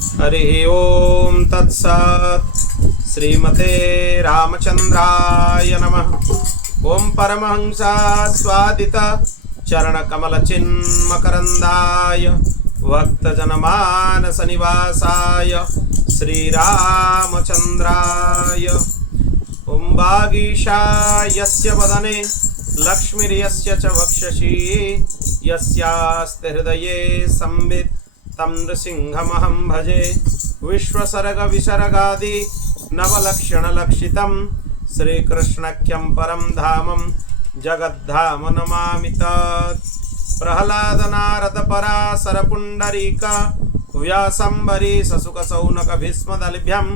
हरि ओम तत्सत्। श्रीमते रामचंद्राय नमः। ओम परमहंसा स्वादित चरणकमलचिन्मकरन्दाय भक्तजनमानस निवासाय श्रीरामचंद्राय। ओम वागीशायस्य वदने लक्ष्मीर्यस्य च वक्षसि यस्यास्ति हृदये संवित् तं नृसिंहमहं भजे। विश्वसर्ग विसर्गादि नवलक्षणलक्षितं श्रीकृष्णख्यं परं धामं जगद्धाम नमामि तत्। प्रह्लाद नारद पराशर पुण्डरीक व्यासंबरी ससुक सौनक भीष्मदलभ्यं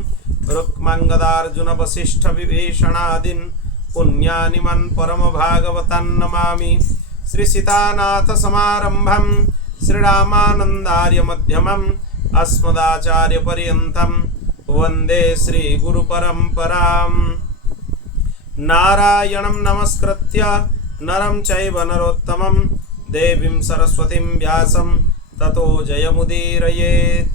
रुक्मङ्गदार्जुन वसिष्ठ विभीषणादीन् पुण्यानिमन् परम भागवतान् नमामि। श्री सीतानाथ समारंभं श्रीरामानन्दार्य मध्यमम् अस्मदाचार्य पर्यन्तं वन्दे श्री गुरु परम्पराम्। नारायणं नमस्कृत्य नरं चैव नरोत्तमं देवीं सरस्वतीं व्यासं ततो जयमुदीरयेत्।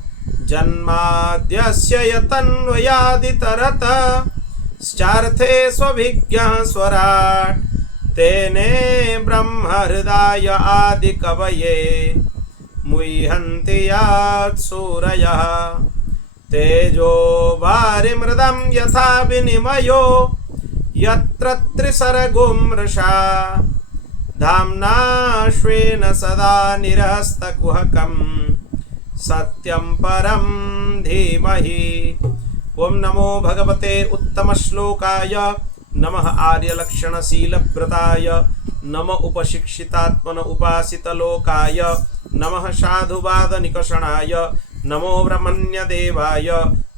जन्माद्यस्य यतन्वयादितरतश्चार्थे स्वभिज्ञः स्वराट् तेने ब्रह्महृदाय आदिकवये मुह्यन्ति यात् सूरयः। तेजो वारिमृदं यथा विनिमयो यत्र त्रिसर्गो मृषा धाम्ना स्वेन सदा निरस्तकुहकं सत्यं परं धीमहि। ओम नमो भगवते उत्तमश्लोकाय नमः आर्यलक्षणशीलव्रताय नम उपशिक्षितात्मन उपासितलोकाय नमः साधुवादनिकषणाय नमो ब्रह्मण्यदेवाय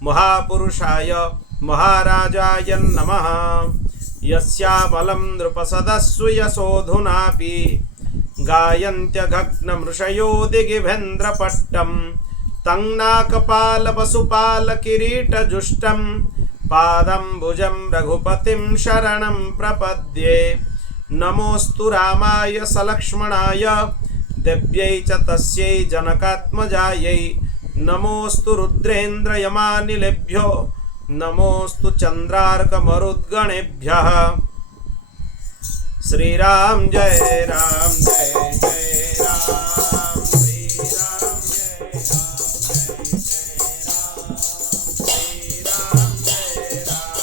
महापुरुषाय महाराजाय नमः। यस्यामलं नृपसदस्सुयशोधुनापि गायन्त्यघग्नमृषयो दिगिभेन्द्रपट्टं तं नाकपालवसुपालकिरीटजुष्टं पादम्बुजं रघुपतिं शरणं प्रपद्ये। नमोऽस्तु रामाय सलक्ष्मणाय देव्यै च तस्यै जनकात्मजायै। नमोऽस्तु रुद्रेन्द्रयमानिलेभ्यो नमोऽस्तु चन्द्रार्कमरुद्गणेभ्यः। श्रीराम जय राम जय जय राम। श्रीराम जय राम जय राम।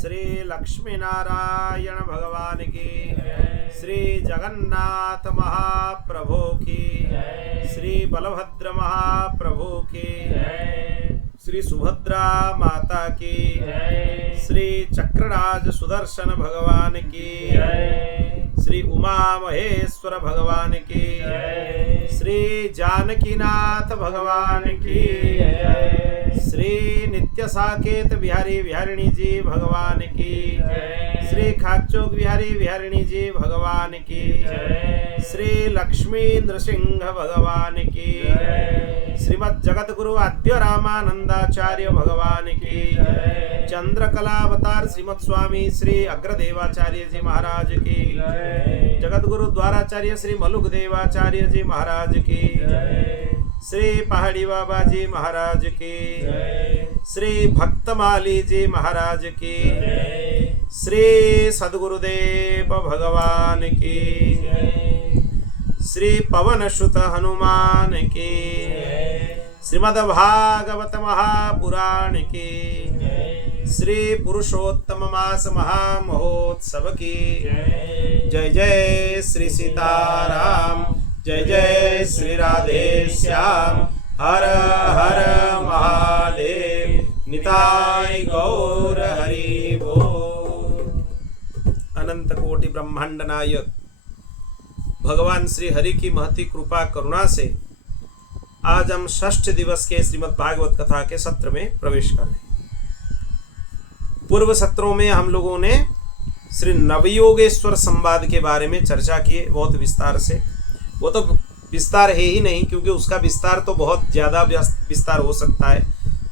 श्री लक्ष्मी नारायण भगवान की, श्री जगन्नाथ महाप्रभु की, श्री बलभद्र महाप्रभु की, श्री सुभद्रा माता की, श्री चक्रराज सुदर्शन भगवान की, श्री उमा महेश्वर भगवान की, श्री जानकीनाथ भगवान की, श्री नित्य साकेत बिहारी बिहारिणी जी भगवान की, श्री खाचोक बिहारी बिहारिणी जी भगवान की, श्री लक्ष्मी नृसिंह भगवान की, श्रीमद जगत गुरु आद्य रामानंदाचार्य भगवान की, चंद्रकलावतार श्रीमद स्वामी श्री अग्रदेवाचार्य जी महाराज की, जगत गुरु द्वाराचार्य श्री मलुक देवाचार्य जी महाराज की, श्री पहाड़ी बाबा जी महाराज की, श्री भक्तमाली जी महाराज की, श्री सद्गुरुदेव भगवान की, श्री पवन सुत हनुमान की, श्रीमद् भागवत महापुराण की, श्री पुरुषोत्तम मास महामहोत्सव की। जय जय श्री सीताराम, जय जय श्री राधे श्याम, हर हर महादेव, निताय गौर हरि बोल। अनंत कोटि ब्रह्मांड नायक भगवान श्री हरि की महती कृपा करुणा से आज हम षष्ठ दिवस के श्रीमद् भागवत कथा के सत्र में प्रवेश कर रहे हैं। पूर्व सत्रों में हम लोगों ने श्री नवयोगेश्वर संवाद के बारे में चर्चा की है बहुत विस्तार से। वो तो विस्तार है ही नहीं, क्योंकि उसका विस्तार तो बहुत ज़्यादा विस्तार हो सकता है,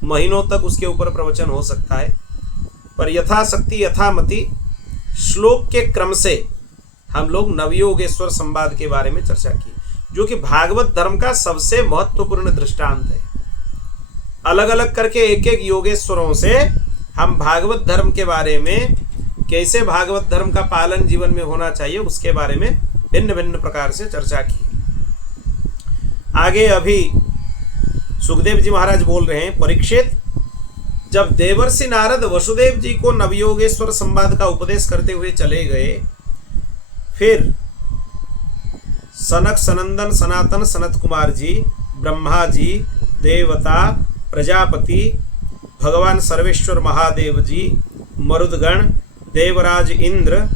महीनों तक उसके ऊपर प्रवचन हो सकता है। पर यथाशक्ति यथामति श्लोक के क्रम से हम लोग नवयोगेश्वर संवाद के बारे में चर्चा की, जो कि भागवत धर्म का सबसे महत्वपूर्ण दृष्टांत है। अलग अलग करके एक एक योगेश्वरों से हम भागवत धर्म के बारे में, कैसे भागवत धर्म का पालन जीवन में होना चाहिए, उसके बारे में भिन्न भिन्न प्रकार से चर्चा की। आगे अभी सुखदेव जी महाराज बोल रहे हैं, परीक्षित, जब देवर्षि नारद वसुदेव जी को नवयोगेश्वर संवाद का उपदेश करते हुए चले गए, फिर सनक सनंदन सनातन सनत कुमार जी, ब्रह्मा जी, देवता, प्रजापति, भगवान सर्वेश्वर महादेव जी, मरुदगण, देवराज इंद्र,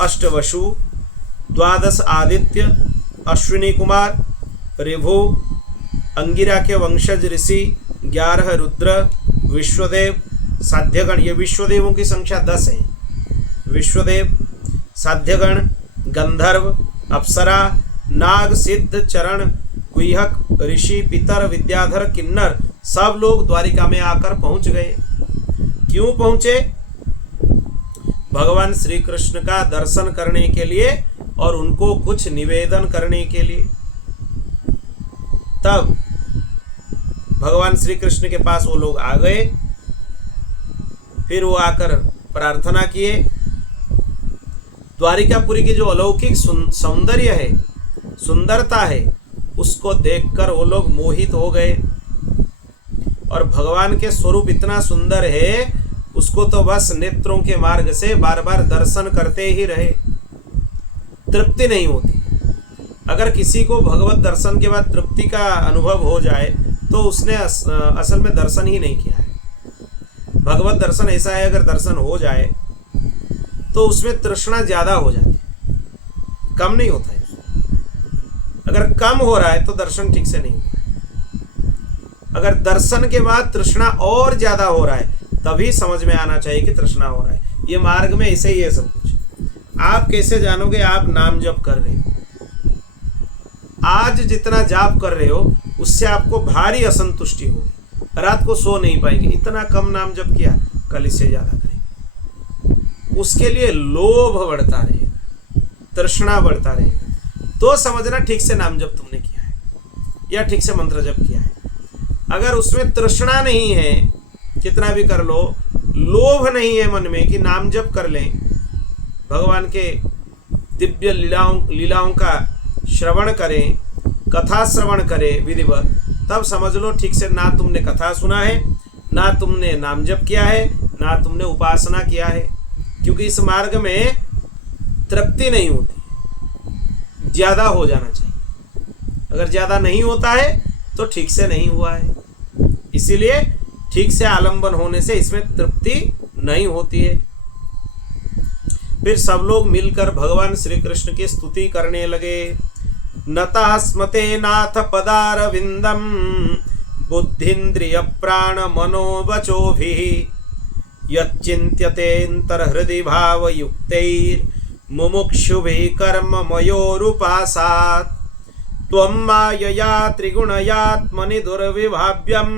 अष्टवसु, द्वादश आदित्य, अश्विनी कुमार, ऋभु, अंगिरा के वंशज ऋषि, 11 रुद्र, विश्वदेव, साध्यगण, ये विश्वदेवों की संख्या 10 है। विश्वदेव, साध्यगण, गंधर्व, अप्सरा, नाग, सिद्ध, चरण, गुहक, ऋषि, पितर, विद्याधर, किन्नर, सब लोग द्वारिका में आकर पहुंच गए। क्यों पहुंचे? भगवान श्री कृष्ण का दर्शन करने के लिए और उनको कुछ निवेदन करने के लिए। तब भगवान श्री कृष्ण के पास वो लोग आ गए। फिर वो आकर प्रार्थना किए। द्वारिकापुरी की जो अलौकिक सौंदर्य है, सुंदरता है, उसको देखकर वो लोग मोहित हो गए। और भगवान के स्वरूप इतना सुंदर है, उसको तो बस नेत्रों के मार्ग से बार बार दर्शन करते ही रहे, तृप्ति नहीं होती। अगर किसी को भगवत दर्शन के बाद तृप्ति का अनुभव हो जाए तो उसने असल में दर्शन ही नहीं किया है। भगवत दर्शन ऐसा है, अगर दर्शन हो जाए तो उसमें तृष्णा ज्यादा हो जाती है, कम नहीं होता है। अगर कम हो रहा है तो दर्शन ठीक से नहीं हो रहा है। अगर दर्शन के बाद तृष्णा और ज्यादा हो रहा है तभी समझ में आना चाहिए कि तृष्णा हो रहा है। ये मार्ग में ऐसे ही है सब कुछ। आप कैसे जानोगे? आप नाम जप कर रहे हो। आज जितना जाप कर रहे हो उससे आपको भारी असंतुष्टि होगी, रात को सो नहीं पाएंगे। इतना कम नाम जप किया, कल इससे ज्यादा करेंगे। उसके लिए लोभ बढ़ता रहेगा, तृष्णा बढ़ता रहेगा। तो समझना ठीक से नाम जप तुमने किया है या ठीक से मंत्र जप किया है। अगर उसमें तृष्णा नहीं है, कितना भी कर लो, लोभ नहीं है मन में कि नाम जप कर लें, भगवान के दिव्य लीलाओं का श्रवण करें, कथा श्रवण करें विधिवत, तब समझ लो ठीक से ना तुमने कथा सुना है, ना तुमने नाम जप किया है, ना तुमने उपासना किया है, क्योंकि इस मार्ग में तृप्ति नहीं होती, ज्यादा हो जाना चाहिए। अगर ज्यादा नहीं होता है तो ठीक से नहीं हुआ है, इसीलिए ठीक से आलंबन होने से इसमें तृप्ति नहीं होती है। फिर सब लोग मिलकर भगवान श्री कृष्ण की स्तुति करने लगे। नतः स्मते नाथ पदारविंदम बुद्धिन्द्रिय प्राण मनोवचोभिः यच्चिन्त्यतेऽन्तर्हृदि भावयुक्तैर्मुमुक्षुभिः कर्ममयोरुपासात् त्वं मायया त्रिगुणयात्मनि दुर्विभाव्यं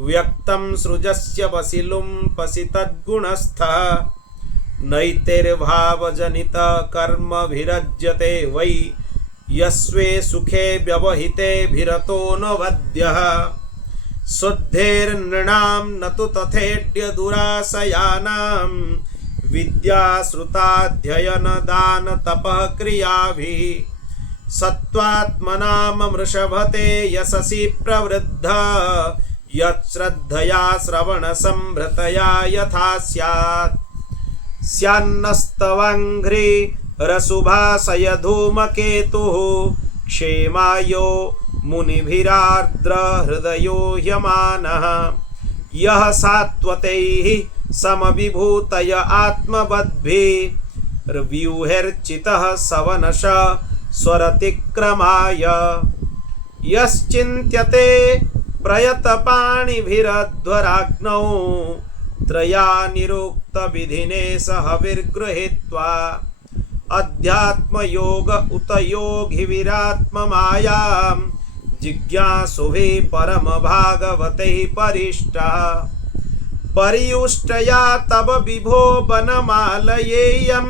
व्यक्तं सृजस्य वसिलुम्पसि तद्गुणस्थः नैतिर्भावजनित कर्मभिरज्यते वै यस्वे सुखे व्यवहिते भिरतो न वद्यः शुद्धेर्नृणां न तु तथेड्य दुराशयानां विद्याश्रुताध्ययन दान तपः क्रियाभिः सत्त्वात्मनां वृषभते यशसि प्रवृद्ध यच्छ्रद्धया श्रवण संभृतया यथा स्यात् स्यान्नस्तवङ्घ्रि रसुभासय धूमकेतुः क्षेमायो मुनिभिरार्द्र हृदयो ह्यमानः यः सात्वतैः समविभूतय आत्मवद्भिर्व्यूहैर्चितः सवनश स्वरतिक्रमाय यश्चिन्त्यते प्रयतपाणिभिरध्वराग्नौ त्रयानिरुक्तविधिने सहविर्गृहीत्वा अध्यात्मयोग उत योगिविरात्ममायां जिज्ञासुभिः परमभागवतैः परिष्टः परियुष्टया तव विभो वनमालयेयं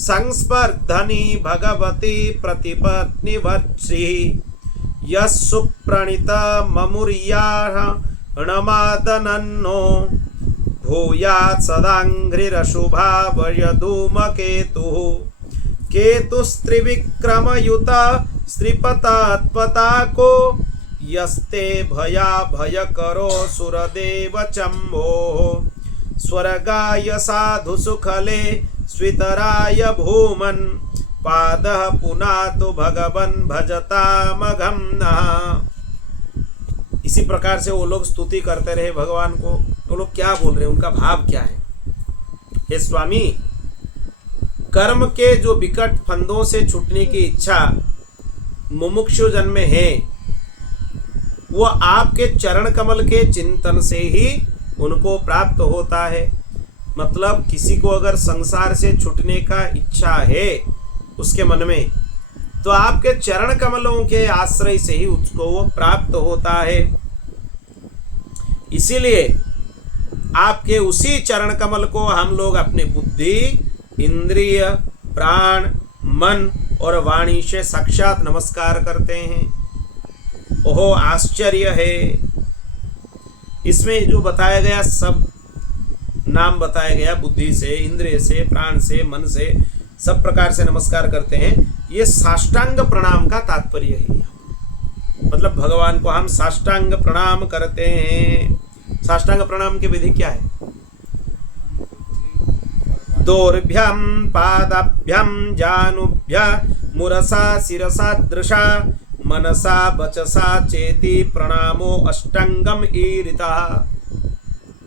संस्पर्धनी भगवती प्रतिपत्निवत्सिः यः सुप्रणीत ममुर्याणमादनन्नो भूयात् सदाङ्घ्रिरशुभावयधूमकेतुः केतुस्त्रिविक्रमयुत श्रीपतात्पताको यस्ते भया भयकरो सुरदेवचम्बोः स्वर्गाय साधुसुखले स्वितराय भूमन् पादः पुनातु भगवन् भजतामघं नः। इसी प्रकार से वो लोग स्तुति करते रहे भगवान को। वो लोग क्या बोल रहे हैं, उनका भाव क्या है? हे स्वामी, कर्म के जो विकट फंदों से छूटने की इच्छा मुमुक्षु जन में है, वो आपके चरण कमल के चिंतन से ही उनको प्राप्त होता है। मतलब किसी को अगर संसार से छूटने का इच्छा है उसके मन में, तो आपके चरण कमलों के आश्रय से ही उसको वो प्राप्त होता है। इसीलिए आपके उसी चरण कमल को हम लोग अपने बुद्धि, इंद्रिय, प्राण, मन और वाणी से साक्षात नमस्कार करते हैं। ओहो आश्चर्य है, इसमें जो बताया गया सब नाम बताया गया, बुद्धि से, इंद्रिय से, प्राण से, मन से, सब प्रकार से नमस्कार करते हैं। ये साष्टांग प्रणाम का तात्पर्य है। मतलब भगवान को हम साष्टांग प्रणाम करते हैं। साष्टांग प्रणाम की विधि क्या है? दोर्भ्यम पादाभ्यम जानुभ्य मुरसा शिरसा दृशा मनसा वचसा चेति प्रणामो अष्टांगम ईरिता।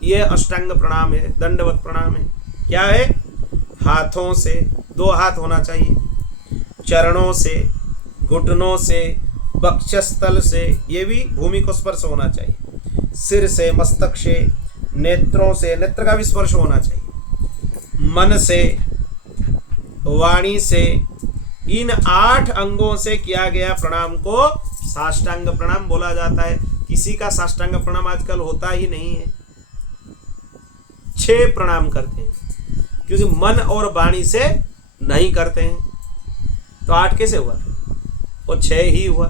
ये अष्टांग प्रणाम है, दंडवत प्रणाम है। क्या है? हाथों से, 2 हाथ होना चाहिए, चरणों से, घुटनों से, वक्षस्थल से, ये भी भूमि को स्पर्श होना चाहिए, सिर से, मस्तक से, नेत्रों से, नेत्र का भी स्पर्श होना चाहिए, मन से, वाणी से, इन 8 अंगों से किया गया प्रणाम को साष्टांग प्रणाम बोला जाता है। किसी का साष्टांग प्रणाम आजकल होता ही नहीं है। 6 प्रणाम करते हैं, क्योंकि मन और वाणी से नहीं करते हैं, तो 8 कैसे हुआ? वो 6 ही हुआ।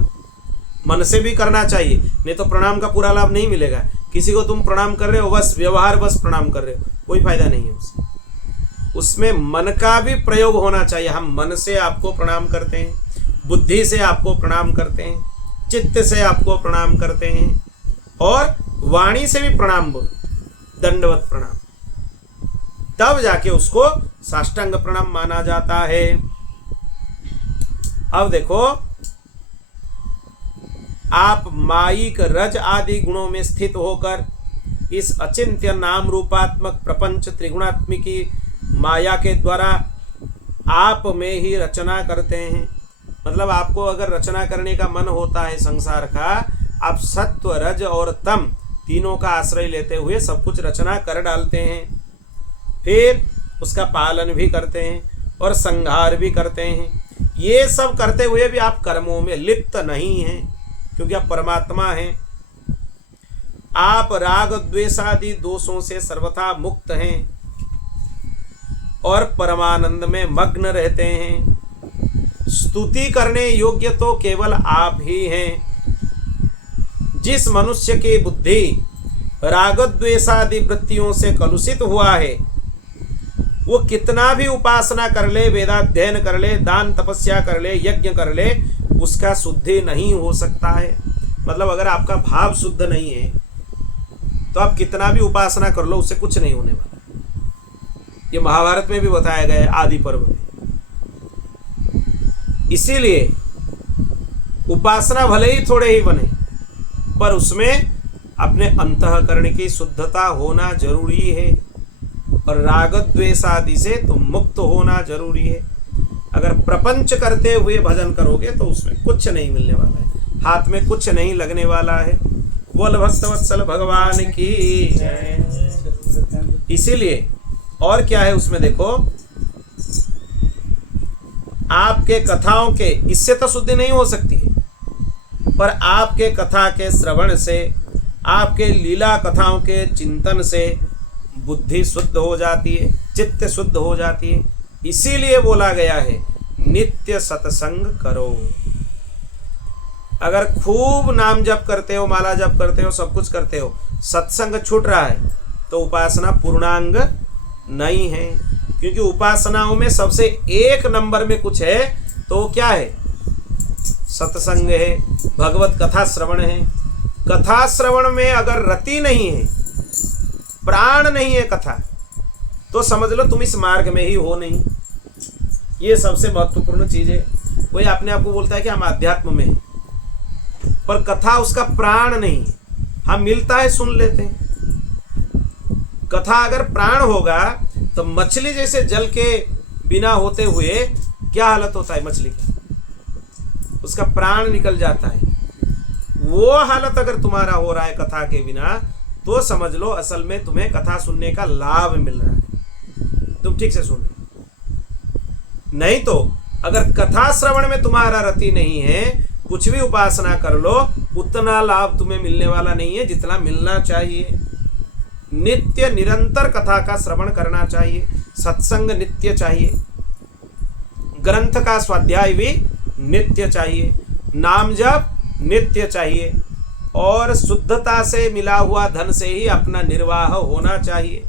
मन से भी करना चाहिए, नहीं तो प्रणाम का पूरा लाभ नहीं मिलेगा। किसी को तुम प्रणाम कर रहे हो, बस व्यवहार बस प्रणाम कर रहे हो, कोई फायदा नहीं है उससे। उसमें मन का भी प्रयोग होना चाहिए। हम मन से आपको प्रणाम करते हैं, बुद्धि से आपको प्रणाम करते हैं, चित्त से आपको प्रणाम करते हैं, और वाणी से भी प्रणाम बोलो, दंडवत प्रणाम। तब जाके उसको साष्टांग प्रणाम माना जाता है। अब देखो, आप माईक रज आदि गुणों में स्थित होकर इस अचिंत्य नाम रूपात्मक प्रपंच त्रिगुणात्मिकी माया के द्वारा आप में ही रचना करते हैं। मतलब आपको अगर रचना करने का मन होता है संसार का, आप सत्व रज और तम तीनों का आश्रय लेते हुए सब कुछ रचना कर डालते हैं, फिर उसका पालन भी करते हैं और संहार भी करते हैं। ये सब करते हुए भी आप कर्मों में लिप्त नहीं हैं, क्योंकि आप परमात्मा हैं। आप राग द्वेषादि दोषों से सर्वथा मुक्त हैं और परमानंद में मग्न रहते हैं। स्तुति करने योग्य तो केवल आप ही हैं। जिस मनुष्य की बुद्धि राग द्वेषादि वृत्तियों से कलुषित हुआ है, वो कितना भी उपासना कर ले, वेदाध्ययन कर ले, दान तपस्या कर ले, यज्ञ कर ले, उसका शुद्धि नहीं हो सकता है। मतलब अगर आपका भाव शुद्ध नहीं है तो आप कितना भी उपासना कर लो, उससे कुछ नहीं होने वाला। ये महाभारत में भी बताया गया है, आदि पर्व में। इसीलिए उपासना भले ही थोड़े ही बने, पर उसमें अपने अंतःकरण की शुद्धता होना जरूरी है और राग द्वेष आदि से तुम मुक्त होना जरूरी है। अगर प्रपंच करते हुए भजन करोगे तो उसमें कुछ नहीं मिलने वाला है, हाथ में कुछ नहीं लगने वाला है। बोल भक्तवत्सल भगवान की। इसीलिए और क्या है उसमें देखो, आपके कथाओं के, इससे तो शुद्धि नहीं हो सकती है, पर आपके कथा के श्रवण से, आपके लीला कथाओं के चिंतन से बुद्धि शुद्ध हो जाती है, चित्त शुद्ध हो जाती है। इसीलिए बोला गया है नित्य सत्संग करो। अगर खूब नाम जप करते हो, माला जप करते हो, सब कुछ करते हो, सत्संग छूट रहा है तो उपासना पूर्णांग नहीं है। क्योंकि उपासनाओं में सबसे एक नंबर में कुछ है तो क्या है? सत्संग है, भगवत कथा श्रवण है। कथा श्रवण में अगर रति नहीं है, प्राण नहीं है कथा, तो समझ लो तुम इस मार्ग में ही हो नहीं। ये सबसे महत्वपूर्ण चीज है। वही अपने आप को बोलता है कि हम आध्यात्म में हैं, पर कथा उसका प्राण नहीं है। हम मिलता है सुन लेते हैं। कथा अगर प्राण होगा तो मछली जैसे जल के बिना होते हुए क्या हालत होता है मछली का? उसका प्राण निकल जाता है। वो हालत अगर तुम्हारा हो रहा है कथा के बिना, तो समझ लो असल में तुम्हें कथा सुनने का लाभ मिल रहा है, तुम ठीक से सुन। नहीं तो अगर कथा श्रवण में तुम्हारा रति नहीं है, कुछ भी उपासना कर लो, उतना लाभ तुम्हें मिलने वाला नहीं है जितना मिलना चाहिए। नित्य निरंतर कथा का श्रवण करना चाहिए, सत्संग नित्य चाहिए, ग्रंथ का स्वाध्याय भी नित्य चाहिए, नाम जप नित्य चाहिए, और शुद्धता से मिला हुआ धन से ही अपना निर्वाह होना चाहिए।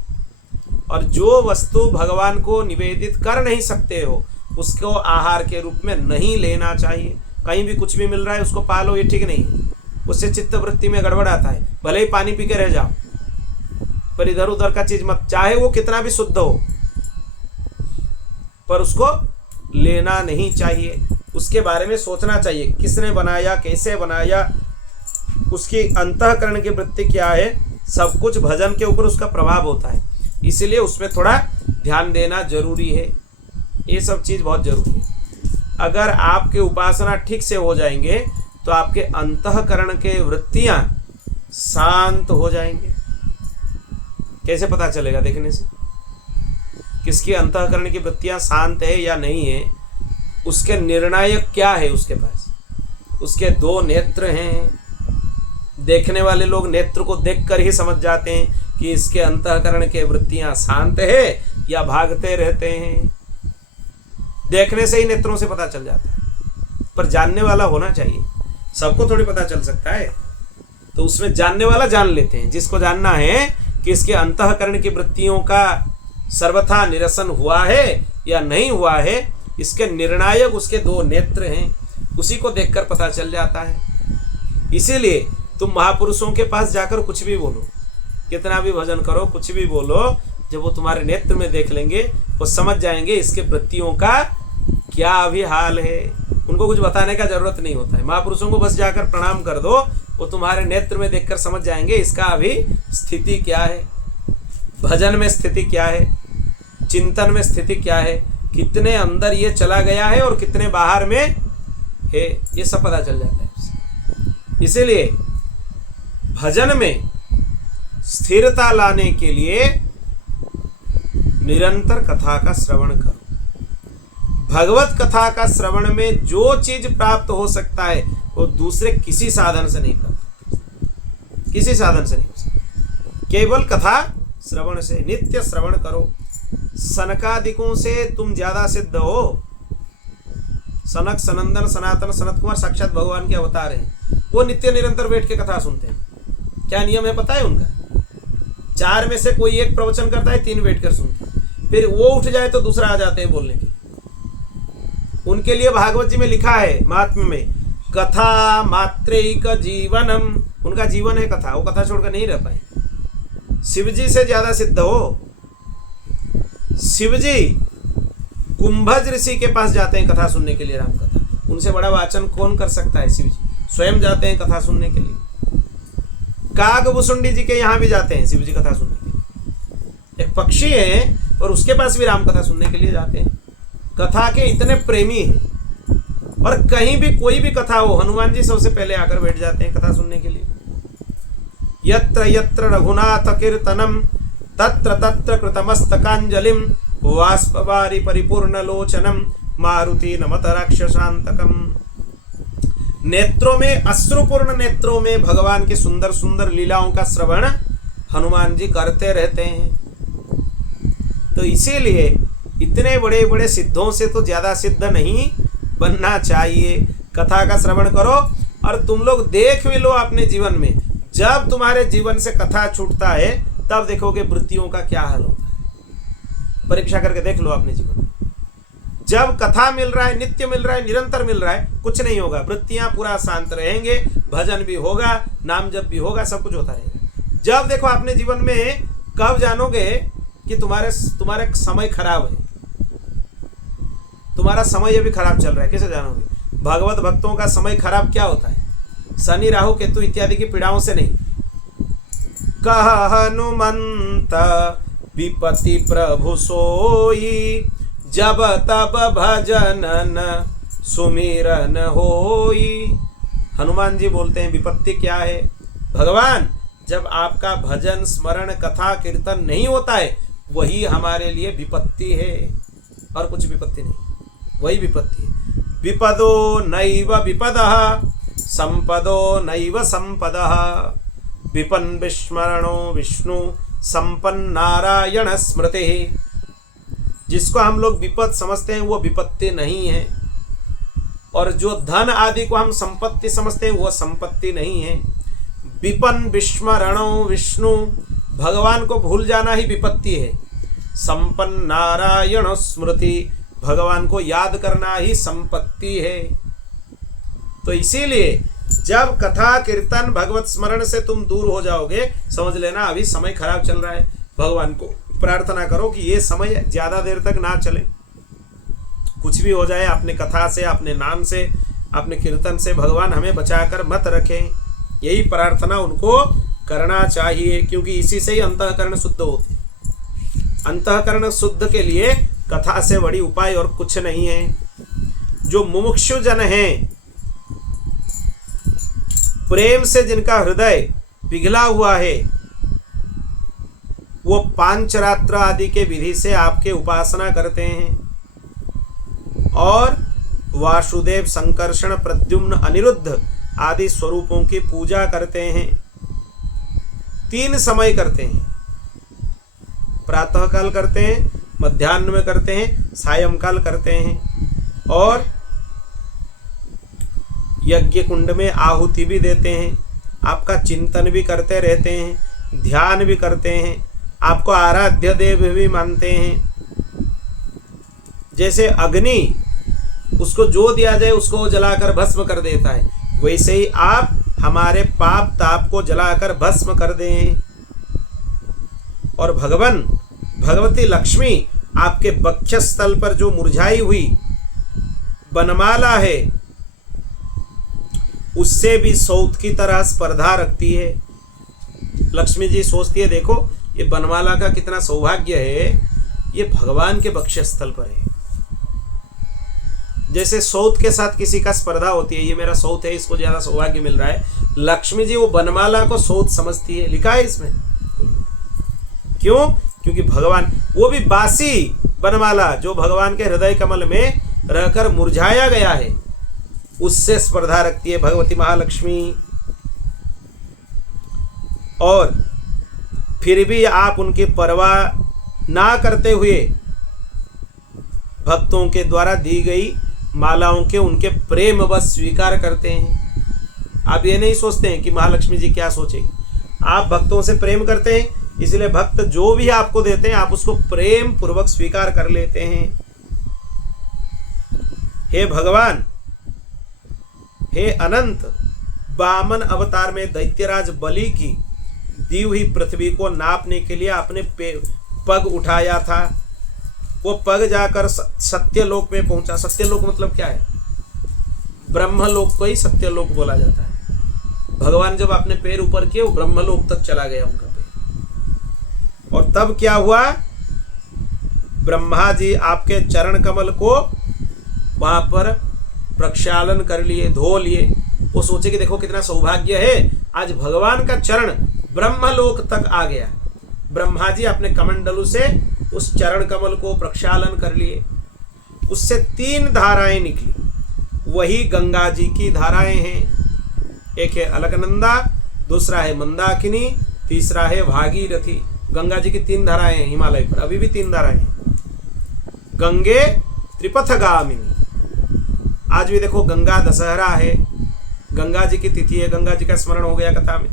और जो वस्तु भगवान को निवेदित कर नहीं सकते हो, उसको आहार के रूप में नहीं लेना चाहिए। कहीं भी कुछ भी मिल रहा है उसको पालो, ये ठीक नहीं है। उससे चित्त वृत्ति में गड़बड़ आता है। भले ही पानी पी के रह जाओ, पर इधर उधर का चीज मत, चाहे वो कितना भी शुद्ध हो, पर उसको लेना नहीं चाहिए। उसके बारे में सोचना चाहिए, किसने बनाया, कैसे बनाया, उसकी अंतःकरण की वृत्ति क्या है, सब कुछ भजन के ऊपर उसका प्रभाव होता है। इसलिए उसमें थोड़ा ध्यान देना जरूरी है। ये सब चीज बहुत जरूरी है। अगर आपके उपासना ठीक से हो जाएंगे तो आपके अंतःकरण के वृत्तियां शांत हो जाएंगे। कैसे पता चलेगा? देखने से। किसकी अंतःकरण की वृत्तियां शांत है या नहीं है, उसके निर्णायक क्या है उसके पास। उसके दो नेत्र हैं। देखने वाले लोग नेत्र को देखकर ही समझ जाते हैं कि इसके अंतःकरण के वृत्तियां शांत है या भागते रहते हैं। देखने से ही नेत्रों से पता चल जाता है, पर जानने वाला होना चाहिए। सबको थोड़ी पता चल सकता है, तो उसमें जानने वाला जान लेते हैं। जिसको जानना है कि इसके अंतःकरण की वृत्तियों का सर्वथा निरसन हुआ है या नहीं हुआ है, इसके निर्णायक उसके दो नेत्र हैं, उसी को देखकर पता चल जाता है। इसीलिए तुम महापुरुषों के पास जाकर कुछ भी बोलो, कितना भी भजन करो, कुछ भी बोलो, जब वो तुम्हारे नेत्र में देख लेंगे वो समझ जाएंगे इसके वृत्तियों का क्या अभी हाल है। उनको कुछ बताने का जरूरत नहीं होता है। महापुरुषों को बस जाकर प्रणाम कर दो, वो तुम्हारे नेत्र में देखकर समझ जाएंगे इसका अभी स्थिति क्या है, भजन में स्थिति क्या है, चिंतन में स्थिति क्या है, कितने अंदर ये चला गया है और कितने बाहर में है, ये सब पता चल जाता है। इसीलिए भजन में स्थिरता लाने के लिए निरंतर कथा का श्रवण करो। भगवत कथा का श्रवण में जो चीज प्राप्त हो सकता है वो दूसरे किसी साधन से नहीं प्राप्त, किसी साधन से नहीं हो सकता। केवल कथा श्रवण से, नित्य श्रवण करो। सनकादिकों से तुम ज्यादा सिद्ध हो। सनक, सनंदन, सनातन, सनत कुमार साक्षात भगवान के अवतार हैं। वो नित्य निरंतर बैठ के कथा सुनते हैं। क्या नियम है पता है उनका? 4 में से कोई एक प्रवचन करता है, 3 बैठकर सुनते हैं। फिर वो उठ जाए तो दूसरा आ जाते हैं बोलने के। उनके लिए भागवत जी में लिखा है, महात्म्य में, कथा मात्रैक जीवनम। उनका जीवन है कथा, वो कथा छोड़कर नहीं रह पाए। शिवजी से ज्यादा सिद्ध हो। शिवजी कुंभज ऋषि के पास जाते हैं कथा सुनने के लिए, राम कथा। उनसे बड़ा वाचन कौन कर सकता है? शिवजी स्वयं जाते हैं कथा सुनने के लिए। कागभूषुंडी जी के यहाँ भी जाते हैं शिवजी कथा सुनने के लिए। एक पक्षी है और उसके पास भी राम कथा सुनने के लिए जाते हैं। कथा के इतने प्रेमी हैं। और कहीं भी कोई भी कथा हो, हनुमान जी सबसे पहले आकर बैठ जाते हैं कथा सुनने के लिए। यत्र यत्र रघुनाथ कीर्तनम तत्र तत्र कृतमस्तकांजलिम वाष्पवारि परिपूर्ण लोचनम मारुति नमत राक्षसांतकम। नेत्रों में, अश्रुपूर्ण नेत्रों में भगवान की सुंदर सुंदर लीलाओं का श्रवण हनुमान जी करते रहते हैं। तो इसीलिए इतने बड़े बड़े सिद्धों से तो ज्यादा सिद्ध नहीं बनना चाहिए। कथा का श्रवण करो और तुम लोग देख भी लो अपने जीवन में। जब तुम्हारे जीवन से कथा छूटता है तब देखोगे वृत्तियों का क्या हाल होता है। परीक्षा करके देख लो अपने जीवन में। जब कथा मिल रहा है, नित्य मिल रहा है, निरंतर मिल रहा है, कुछ नहीं होगा। वृत्तियां पूरा शांत रहेंगे, भजन भी होगा, नाम जप भी होगा, सब कुछ होता रहेगा। जब देखो अपने जीवन में, कब जानोगे कि तुम्हारे समय खराब है, तुम्हारा समय अभी खराब चल रहा है, कैसे जानोगे? भगवत भक्तों का समय खराब क्या होता है? शनि, राहु, केतु इत्यादि की पीड़ाओं से नहीं। कह हनुमंत विपति प्रभु सोई, जब तब भजनन सुमिरन होई। हनुमान जी बोलते हैं विपत्ति क्या है? भगवान, जब आपका भजन, स्मरण, कथा, कीर्तन नहीं होता है वही हमारे लिए विपत्ति है, और कुछ विपत्ति नहीं, वही विपत्ति है। विपदो नैव विपदः संपदो नैव संपदः, विपन् विस्मरणो विष्णु संपन्न नारायण स्मृति। जिसको हम लोग विपद समझते हैं वो विपत्ति नहीं है, और जो धन आदि को हम संपत्ति समझते हैं वो संपत्ति नहीं है। विपन्न विस्मरणो विष्णु, भगवान को भूल जाना ही विपत्ति है। संपन्न नारायण स्मृति, भगवान को याद करना ही संपत्ति है। तो इसीलिए जब कथा, कीर्तन, भगवत स्मरण से तुम दूर हो जाओगे, समझ लेना अभी समय खराब चल रहा है। भगवान को प्रार्थना करो कि ये समय ज्यादा देर तक ना चले। कुछ भी हो जाए, अपने कथा से, अपने नाम से, अपने कीर्तन से भगवान हमें बचाकर मत रखें। यही प्रार्थना उनको करना चाहिए, क्योंकि इसी से ही अंतःकरण शुद्ध होते हैं। अंतःकरण शुद्ध के लिए कथा से बड़ी उपाय और कुछ नहीं है। जो मुमुक्षु जन हैं, प्रेम से जिनका हृदय पिघला हुआ है, वो पांचरात्र आदि के विधि से आपके उपासना करते हैं और वासुदेव, संकर्षण, प्रद्युम्न, अनिरुद्ध आदि स्वरूपों की पूजा करते हैं। 3 समय करते हैं, प्रातःकाल करते हैं, मध्याह्न में करते हैं, सायंकाल करते हैं, और यज्ञ कुंड में आहुति भी देते हैं। आपका चिंतन भी करते रहते हैं, ध्यान भी करते हैं, आपको आराध्य देव भी मानते हैं। जैसे अग्नि, उसको जो दिया जाए उसको जलाकर भस्म कर देता है, वैसे ही आप हमारे पाप ताप को जलाकर भस्म कर दें। और भगवती लक्ष्मी आपके वक्षस्थल पर जो मुरझाई हुई बनमाला है उससे भी सौत की तरह स्पर्धा रखती है। लक्ष्मी जी सोचती है, देखो ये बनमाला का कितना सौभाग्य है, ये भगवान के वक्षस्थल पर है। जैसे सौत के साथ किसी का स्पर्धा होती है, ये मेरा सौत है, इसको ज्यादा सौभाग्य मिल रहा है, लक्ष्मी जी वो बनमाला को सौत समझती है। लिखा है इसमें। क्यों? क्योंकि भगवान, वो भी बासी बनमाला जो भगवान के हृदय कमल में रहकर मुरझाया गया है, उससे स्पर्धा रखती है भगवती महालक्ष्मी। और फिर भी आप उनकी परवाह ना करते हुए भक्तों के द्वारा दी गई मालाओं के उनके प्रेम बस स्वीकार करते हैं। आप ये नहीं सोचते हैं कि महालक्ष्मी जी क्या सोचेगी। आप भक्तों से प्रेम करते हैं, इसलिए भक्त जो भी आपको देते हैं आप उसको प्रेम पूर्वक स्वीकार कर लेते हैं। हे भगवान, हे अनंत, वामन अवतार में दैत्यराज बलि की दी हुई पृथ्वी को नापने के लिए आपने पग उठाया था। वो पग जाकर सत्यलोक में पहुंचा। सत्यलोक मतलब क्या है? ब्रह्मलोक को ही सत्यलोक बोला जाता है। भगवान जब अपने पैर ऊपर किए वो ब्रह्मलोक तक चला गया उनका पैर। और तब क्या हुआ? ब्रह्मा जी आपके चरण कमल को वहां पर प्रक्षालन कर लिए, धो लिए। वो सोचे कि देखो कितना सौभाग्य है, आज भगवान का चरण ब्रह्मलोक तक आ गया। ब्रह्मा जी अपने कमंडलू से उस चरण कमल को प्रक्षालन कर लिए। उससे 3 धाराएं निकली, वही गंगा जी की धाराएं हैं। एक है अलकनंदा, दूसरा है मंदाकिनी, तीसरा है भागीरथी। गंगा जी की 3 धाराएं हैं हिमालय पर, अभी भी 3 धाराएं हैं। गंगे त्रिपथगामिनी, आज भी देखो गंगा दशहरा है, गंगा जी की तिथि है, गंगा जी का स्मरण हो गया कथा में,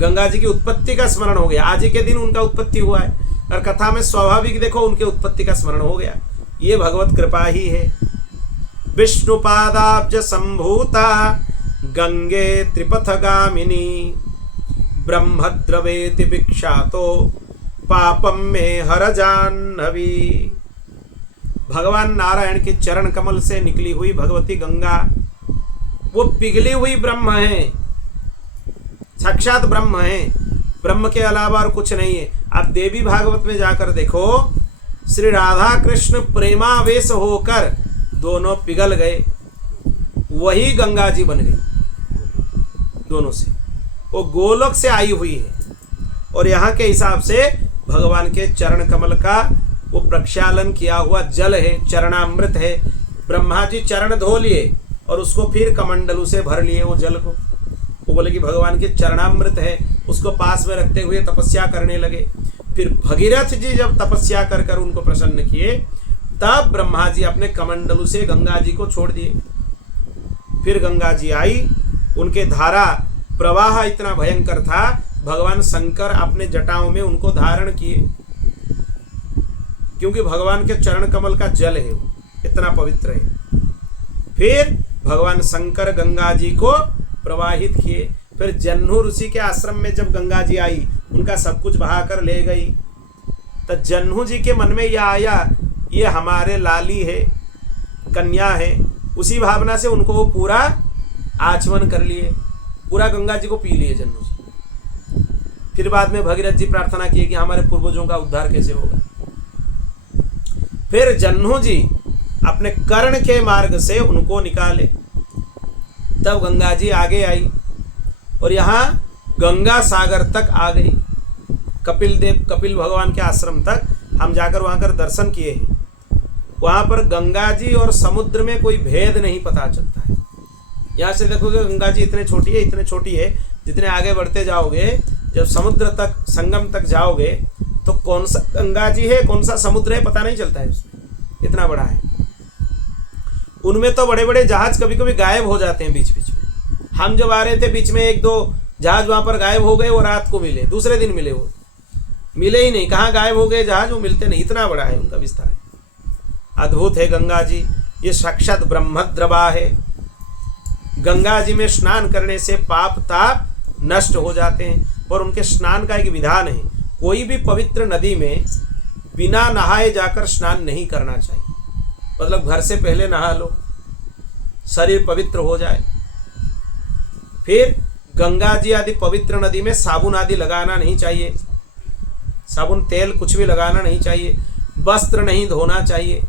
गंगा जी की उत्पत्ति का स्मरण हो गया। आज ही के दिन उनका उत्पत्ति हुआ है और कथा में स्वाभाविक देखो उनके उत्पत्ति का स्मरण हो गया। ये भगवत कृपा ही है। विष्णुपादाब्ज संभूता गंगे त्रिपथगामिनी ब्रह्मद्रवेति विख्यातो पापम में हर जाह्नवी। भगवान नारायण के चरण कमल से निकली हुई भगवती गंगा वो पिघली हुई ब्रह्म है, साक्षात ब्रह्म है, ब्रह्म के अलावा और कुछ नहीं है। आप देवी भागवत में जाकर देखो, श्री राधा कृष्ण प्रेमावेश होकर दोनों पिघल गए, वही गंगा जी बन गई दोनों से। वो गोलोक से आई हुई है और यहाँ के हिसाब से भगवान के चरण कमल का वो प्रक्षालन किया हुआ जल है, चरणामृत है। ब्रह्मा जी चरण धो लिए और उसको फिर कमंडलू से भर लिए वो जल को। वो बोले कि भगवान के चरणामृत है, उसको पास में रखते हुए तपस्या करने लगे। फिर भगीरथ जी जब तपस्या कर कर उनको प्रसन्न किए, तब ब्रह्मा जी अपने कमंडलू से गंगा जी को छोड़ दिए। फिर गंगा जी आई, उनके धारा प्रवाह इतना भयंकर था, भगवान शंकर अपने जटाओं में उनको धारण किए, क्योंकि भगवान के चरण कमल का जल है, वो इतना पवित्र है। फिर भगवान शंकर गंगा जी को प्रवाहित किए। फिर जन्नू ऋषि के आश्रम में जब गंगा जी आई, उनका सब कुछ बहाकर ले गई। तो जन्नू जी के मन में यह आया, ये हमारे लाली है, कन्या है। उसी भावना से उनको वो पूरा आचमन कर लिए, पूरा गंगा जी को पी लिए जन्नू जी। फिर बाद में भगीरथ जी प्रार्थना किए कि हमारे पूर्वजों का उद्धार कैसे होगा। फिर जन्नू जी अपने कर्ण के मार्ग से उनको निकाले, तब गंगा जी आगे आई और यहाँ गंगा सागर तक आ गई। कपिल भगवान के आश्रम तक हम जाकर वहां कर दर्शन किए हैं। वहां पर गंगा जी और समुद्र में कोई भेद नहीं पता चलता है। यहाँ से देखोगे गंगा जी इतने छोटी है, जितने आगे बढ़ते जाओगे, जब समुद्र तक संगम तक जाओगे तो कौन सा गंगा जी है कौन सा समुद्र है पता नहीं चलता है, उसमें इतना बड़ा है। उनमें तो बड़े बड़े जहाज कभी कभी गायब हो जाते हैं बीच बीच में। हम जब आ रहे थे बीच में 1-2 जहाज वहां पर गायब हो गए, वो रात को मिले, दूसरे दिन मिले, वो मिले ही नहीं, कहाँ गायब हो गए जहाज, वो मिलते नहीं, इतना बड़ा है उनका विस्तार। अद्भुत है गंगा जी, ये साक्षात ब्रह्मद्रवा है। गंगा जी में स्नान करने से पाप ताप नष्ट हो जाते हैं, और उनके स्नान का एक विधान है। कोई भी पवित्र नदी में बिना नहाए जाकर स्नान नहीं करना चाहिए। मतलब घर से पहले नहा लो, शरीर पवित्र हो जाए। फिर गंगा जी आदि पवित्र नदी में साबुन आदि लगाना नहीं चाहिए, साबुन तेल कुछ भी लगाना नहीं चाहिए। वस्त्र नहीं धोना चाहिए,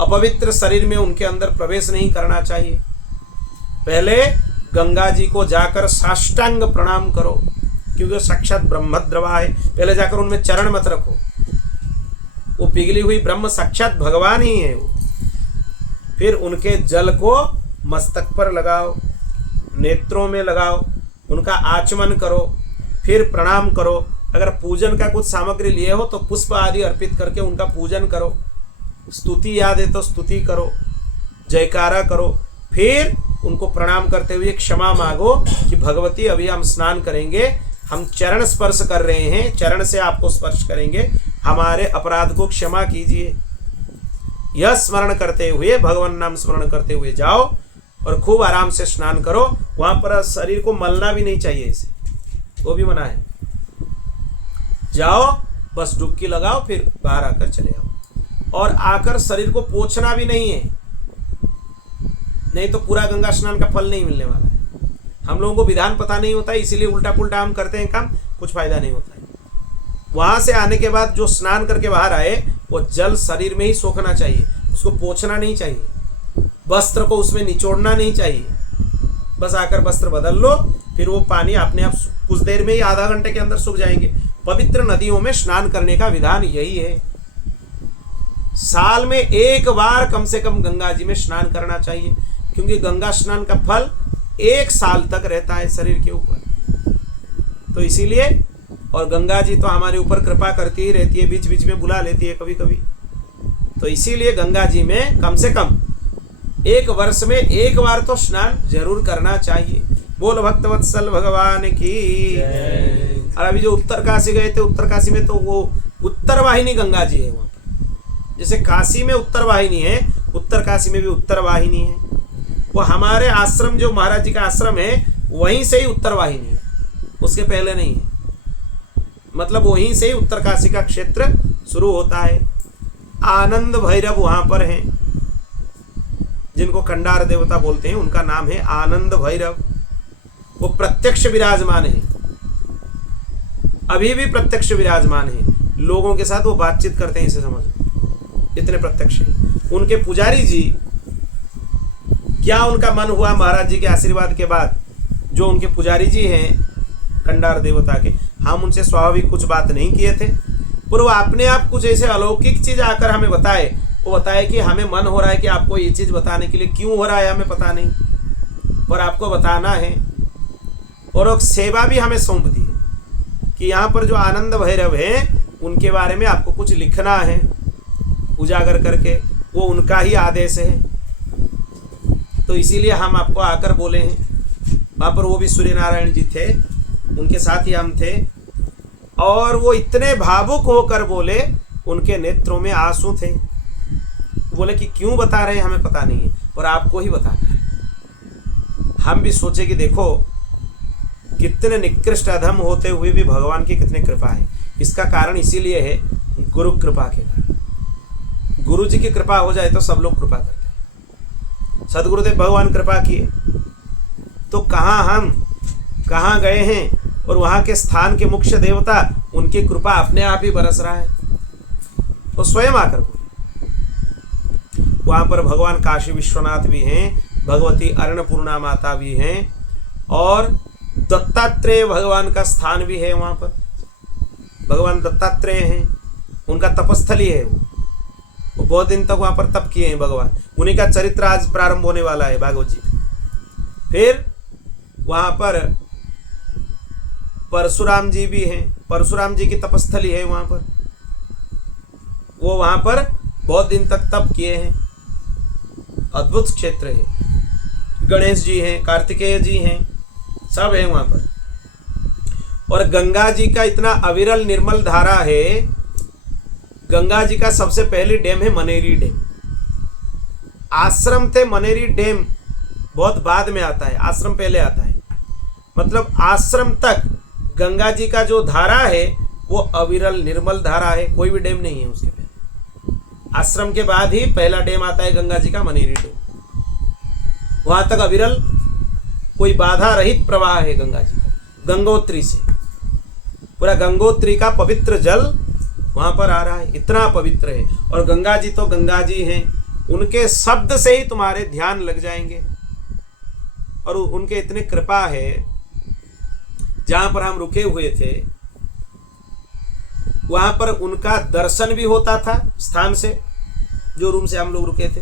अपवित्र शरीर में उनके अंदर प्रवेश नहीं करना चाहिए। पहले गंगा जी को जाकर साष्टांग प्रणाम करो, क्योंकि साक्षात ब्रह्मद्रवा है। पहले जाकर उनमें चरण मत रखो, वो पिघली हुई ब्रह्म साक्षात भगवान ही है वो। फिर उनके जल को मस्तक पर लगाओ, नेत्रों में लगाओ, उनका आचमन करो, फिर प्रणाम करो। अगर पूजन का कुछ सामग्री लिए हो तो पुष्प आदि अर्पित करके उनका पूजन करो। स्तुति याद है तो स्तुति करो, जयकारा करो। फिर उनको प्रणाम करते हुए क्षमा मांगो कि भगवती अभी हम स्नान करेंगे, हम चरण स्पर्श कर रहे हैं, चरण से आपको स्पर्श करेंगे, हमारे अपराध को क्षमा कीजिए। यह स्मरण करते हुए, भगवान नाम स्मरण करते हुए जाओ और खूब आराम से स्नान करो। वहां पर शरीर को मलना भी नहीं चाहिए, इसे वो भी मना है। जाओ बस डुबकी लगाओ, फिर बाहर आकर चले आओ। और आकर शरीर को पोंछना भी नहीं है, नहीं तो पूरा गंगा स्नान का फल नहीं मिलने वाला है। हम लोगों को विधान पता नहीं होता है, इसीलिए उल्टा पुल्टा हम करते हैं काम, कुछ फायदा नहीं होता है। वहां से आने के बाद जो स्नान करके बाहर आए वो जल शरीर में ही सोखना चाहिए, उसको पोंछना नहीं चाहिए, वस्त्र को उसमें निचोड़ना नहीं चाहिए। बस आकर वस्त्र बदल लो, फिर वो पानी अपने आप कुछ देर में ही, आधा घंटे के अंदर सूख जाएंगे। पवित्र नदियों में स्नान करने का विधान यही है। साल में एक बार कम से कम गंगा जी में स्नान करना चाहिए, क्योंकि गंगा स्नान का फल 1 साल तक रहता है शरीर के ऊपर। तो इसीलिए, और गंगा जी तो हमारे ऊपर कृपा करती ही रहती है, बीच बीच में बुला लेती है कभी कभी। तो इसीलिए गंगा जी में कम से कम 1 वर्ष में 1 बार तो स्नान जरूर करना चाहिए। बोल भक्तवत्सल भगवान की। और अभी जो उत्तरकाशी गए थे, उत्तरकाशी में तो वो उत्तर वाहिनी गंगा जी है वहां पर। जैसे काशी में उत्तर वाहिनी है, उत्तरकाशी में भी उत्तर वाहिनी है। वो हमारे आश्रम, जो महाराज जी का आश्रम है, वहीं से ही उत्तर वाहिनी है, उसके पहले नहीं है। मतलब वहीं से ही उत्तरकाशी का क्षेत्र शुरू होता है। आनंद भैरव वहां पर हैं, जिनको खंडार देवता बोलते हैं, उनका नाम है आनंद भैरव। वो प्रत्यक्ष विराजमान है, अभी भी प्रत्यक्ष विराजमान है। लोगों के साथ वो बातचीत करते हैं, इसे समझ, इतने प्रत्यक्ष है। उनके पुजारी जी, क्या उनका मन हुआ महाराज जी के आशीर्वाद के बाद, जो उनके पुजारी जी हैं खंडार देवता के, हम उनसे स्वाभाविक कुछ बात नहीं किए थे, पर वो अपने आप कुछ ऐसे अलौकिक चीज आकर हमें बताए। वो बताए कि हमें मन हो रहा है कि आपको ये चीज बताने के लिए, क्यों हो रहा है हमें पता नहीं, पर आपको बताना है। और एक सेवा भी हमें सौंप दी कि यहाँ पर जो आनंद भैरव हैं, उनके बारे में आपको कुछ लिखना है उजागर करके, वो उनका ही आदेश है। तो इसीलिए हम आपको आकर बोले हैं। वहाँ पर वो भी सूर्य नारायण जी थे, उनके साथ ही हम थे, और वो इतने भावुक होकर बोले, उनके नेत्रों में आंसू थे। बोले कि क्यों बता रहे हैं हमें पता नहीं है, पर आपको ही बताना है। हम भी सोचे कि देखो कितने निकृष्ट अधम होते हुए भी भगवान की कितनी कृपा है। इसका कारण इसीलिए है गुरु कृपा के कारण। गुरु जी की कृपा हो जाए तो सब लोग कृपा करते हैं। सदगुरुदेव भगवान कृपा किए तो कहाँ गए हैं, और वहाँ के स्थान के मुख्य देवता, उनकी कृपा अपने आप ही बरस रहा है। तो स्वयं आकर वहाँ पर भगवान काशी विश्वनाथ भी हैं, भगवती अन्नपूर्णा माता भी हैं, और दत्तात्रेय भगवान का स्थान भी है वहाँ पर। भगवान दत्तात्रेय हैं, उनका तपस्थली है वो बहुत दिन तक वहाँ पर तप किए हैं भगवान। उन्हीं का चरित्र आज प्रारंभ होने वाला है भागवत जी। फिर वहाँ पर परशुराम जी भी हैं, परशुराम जी की तपस्थली है वहाँ पर। वो वहाँ पर बहुत दिन तक तप किए हैं, अद्भुत क्षेत्र है। गणेश जी हैं, कार्तिकेय जी हैं, सब है वहाँ पर। और गंगा जी का इतना अविरल निर्मल धारा है। गंगा जी का सबसे पहली डैम है मनेरी डैम। आश्रम थे, मनेरी डैम बहुत बाद में आता है, आश्रम पहले आता है। मतलब आश्रम तक गंगा जी का जो धारा है वो अविरल निर्मल धारा है, कोई भी डैम नहीं है उसके पहले। आश्रम के बाद ही पहला डैम आता है गंगा जी का, मनेरी डैम। वहां तक अविरल कोई बाधा रहित प्रवाह है गंगा जी का, गंगोत्री से। पूरा गंगोत्री का पवित्र जल वहां पर आ रहा है, इतना पवित्र है। और गंगा जी तो गंगा जी हैं, उनके शब्द से ही तुम्हारे ध्यान लग जाएंगे। और उनके इतने कृपा है, जहां पर हम रुके हुए थे वहां पर उनका दर्शन भी होता था स्थान से, जो रूम से हम लोग रुके थे।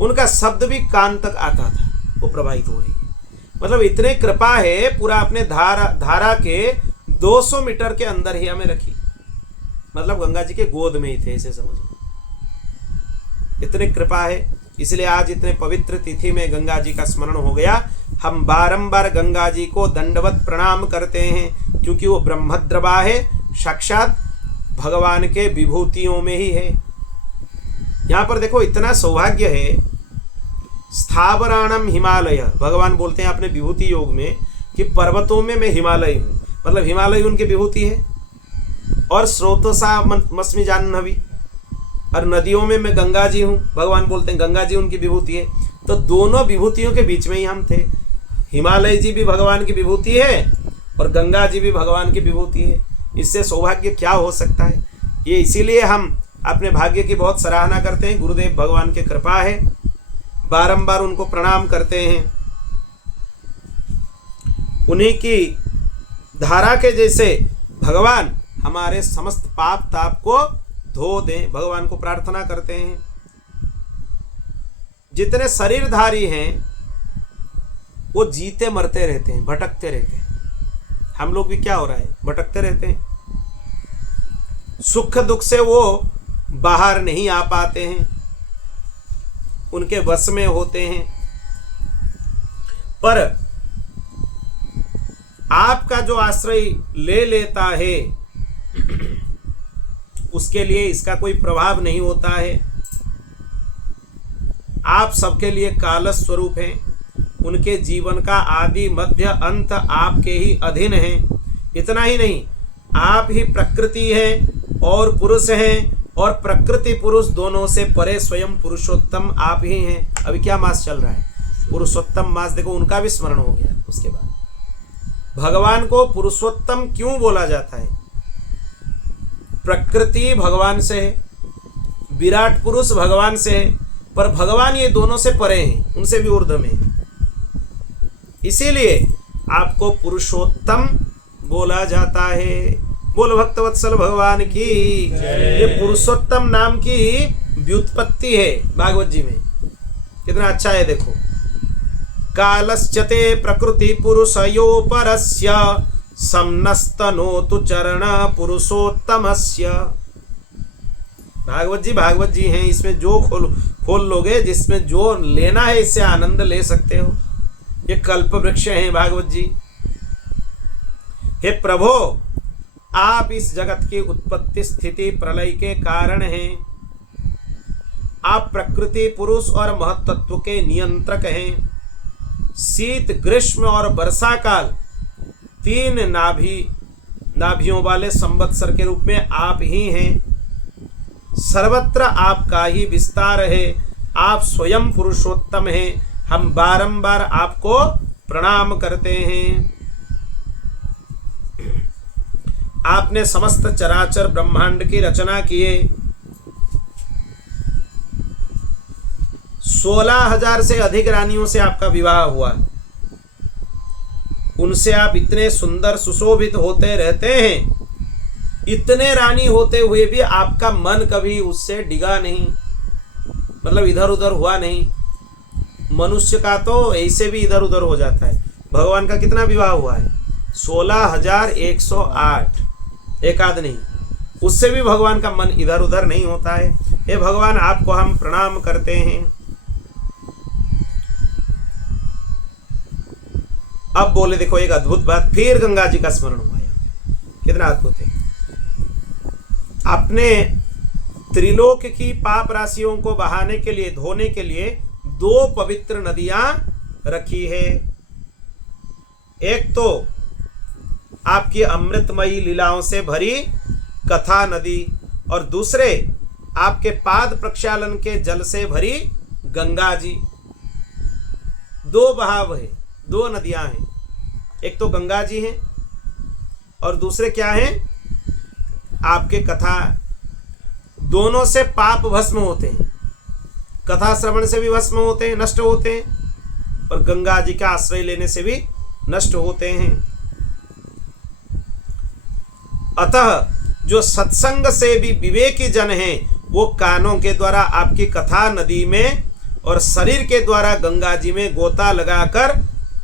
उनका शब्द भी कान तक आता था, वो प्रवाहित हो रही है। मतलब इतने कृपा है, पूरा अपने धारा के 200 मीटर के अंदर ही हमें रखी। मतलब गंगा जी के गोद में ही थे, ऐसे समझ लो, इतने कृपा है। इसलिए आज इतने पवित्र तिथि में गंगा जी का स्मरण हो गया। हम बारंबार गंगा जी को दंडवत प्रणाम करते हैं, क्योंकि वो ब्रह्मद्रवा है, साक्षात भगवान के विभूतियों में ही है। यहां पर देखो इतना सौभाग्य है। स्थावराणम हिमालय, भगवान बोलते हैं अपने विभूति योग में कि पर्वतों में मैं हिमालय हूं, मतलब हिमालय उनकी विभूति है। और स्रोतसा मस्मि जाह्नवी, और नदियों में मैं गंगा जी हूं, भगवान बोलते हैं गंगा जी उनकी विभूति है। तो दोनों विभूतियों के बीच में ही हम थे। हिमालय जी भी भगवान की विभूति है और गंगा जी भी भगवान की विभूति है। इससे सौभाग्य क्या हो सकता है। ये इसीलिए हम अपने भाग्य की बहुत सराहना करते हैं। गुरुदेव भगवान की कृपा है, बारंबार उनको प्रणाम करते हैं। उन्हीं की धारा के जैसे भगवान हमारे समस्त पाप ताप को धो दें, भगवान को प्रार्थना करते हैं। जितने शरीरधारी हैं वो जीते मरते रहते हैं, भटकते रहते हैं। हम लोग भी क्या हो रहा है, भटकते रहते हैं। सुख दुख से वो बाहर नहीं आ पाते हैं, उनके वश में होते हैं। पर आपका जो आश्रय ले लेता है उसके लिए इसका कोई प्रभाव नहीं होता है। आप सबके लिए काल स्वरूप हैं, उनके जीवन का आदि मध्य अंत आपके ही अधीन है। इतना ही नहीं, आप ही प्रकृति हैं और पुरुष हैं, और प्रकृति पुरुष दोनों से परे स्वयं पुरुषोत्तम आप ही हैं। अभी क्या मास चल रहा है, पुरुषोत्तम मास, देखो उनका भी स्मरण हो गया। उसके बाद भगवान को पुरुषोत्तम क्यों बोला जाता है? प्रकृति भगवान से है, विराट पुरुष भगवान से है, पर भगवान ये दोनों से परे हैं, उनसे भी ऊर्ध्व में है। इसीलिए आपको पुरुषोत्तम बोला जाता है। बोल भक्तवत्सल भगवान की। ये पुरुषोत्तम नाम की व्युत्पत्ति है भागवत जी में, कितना अच्छा है देखो। कालश्चते प्रकृति पुरुषयो परस्य समनस्तनोतु चरण पुरुषोत्तमस्य। भागवत जी हैं, इसमें जो खोल लोगे, जिसमें जो लेना है इससे आनंद ले सकते हो। ये कल्प वृक्ष हैं भागवत जी। हे प्रभो, आप इस जगत की उत्पत्ति स्थिति प्रलय के कारण हैं। आप प्रकृति पुरुष और महत्त्व के नियंत्रक हैं। शीत ग्रीष्म और वर्षा काल 3 नाभियों वाले संवत्सर के रूप में आप ही हैं। सर्वत्र आपका ही विस्तार है। आप स्वयं पुरुषोत्तम हैं। हम बारंबार आपको प्रणाम करते हैं। आपने समस्त चराचर ब्रह्मांड की रचना किए। 16,000 से अधिक रानियों से आपका विवाह हुआ। उनसे आप इतने सुंदर सुशोभित होते रहते हैं। इतने रानी होते हुए भी आपका मन कभी उससे डिगा नहीं, मतलब इधर उधर हुआ नहीं। मनुष्य का तो ऐसे भी इधर उधर हो जाता है। भगवान का कितना विवाह हुआ है? 16,108, एक आध नहीं। उससे भी भगवान का मन इधर उधर नहीं होता है। हे भगवान, आपको हम प्रणाम करते हैं। अब बोले देखो एक अद्भुत बात, फिर गंगा जी का स्मरण हुआ है। कितना अद्भुत है। अपने त्रिलोक की पाप राशियों को बहाने के लिए, धोने के लिए 2 पवित्र नदियां रखी है। एक तो आपकी अमृतमयी लीलाओं से भरी कथा नदी, और दूसरे आपके पाद प्रक्षालन के जल से भरी गंगा जी। दो बहाव है, दो नदियां हैं, एक तो गंगा जी हैं और दूसरे क्या हैं, आपके कथा। दोनों से पाप भस्म होते हैं, कथा श्रवण से भी भस्म होते हैं, नष्ट होते हैं, और गंगा जी का आश्रय लेने से भी नष्ट होते हैं। अतः जो सत्संग से भी विवेकी जन हैं, वो कानों के द्वारा आपकी कथा नदी में और शरीर के द्वारा गंगा जी में गोता लगाकर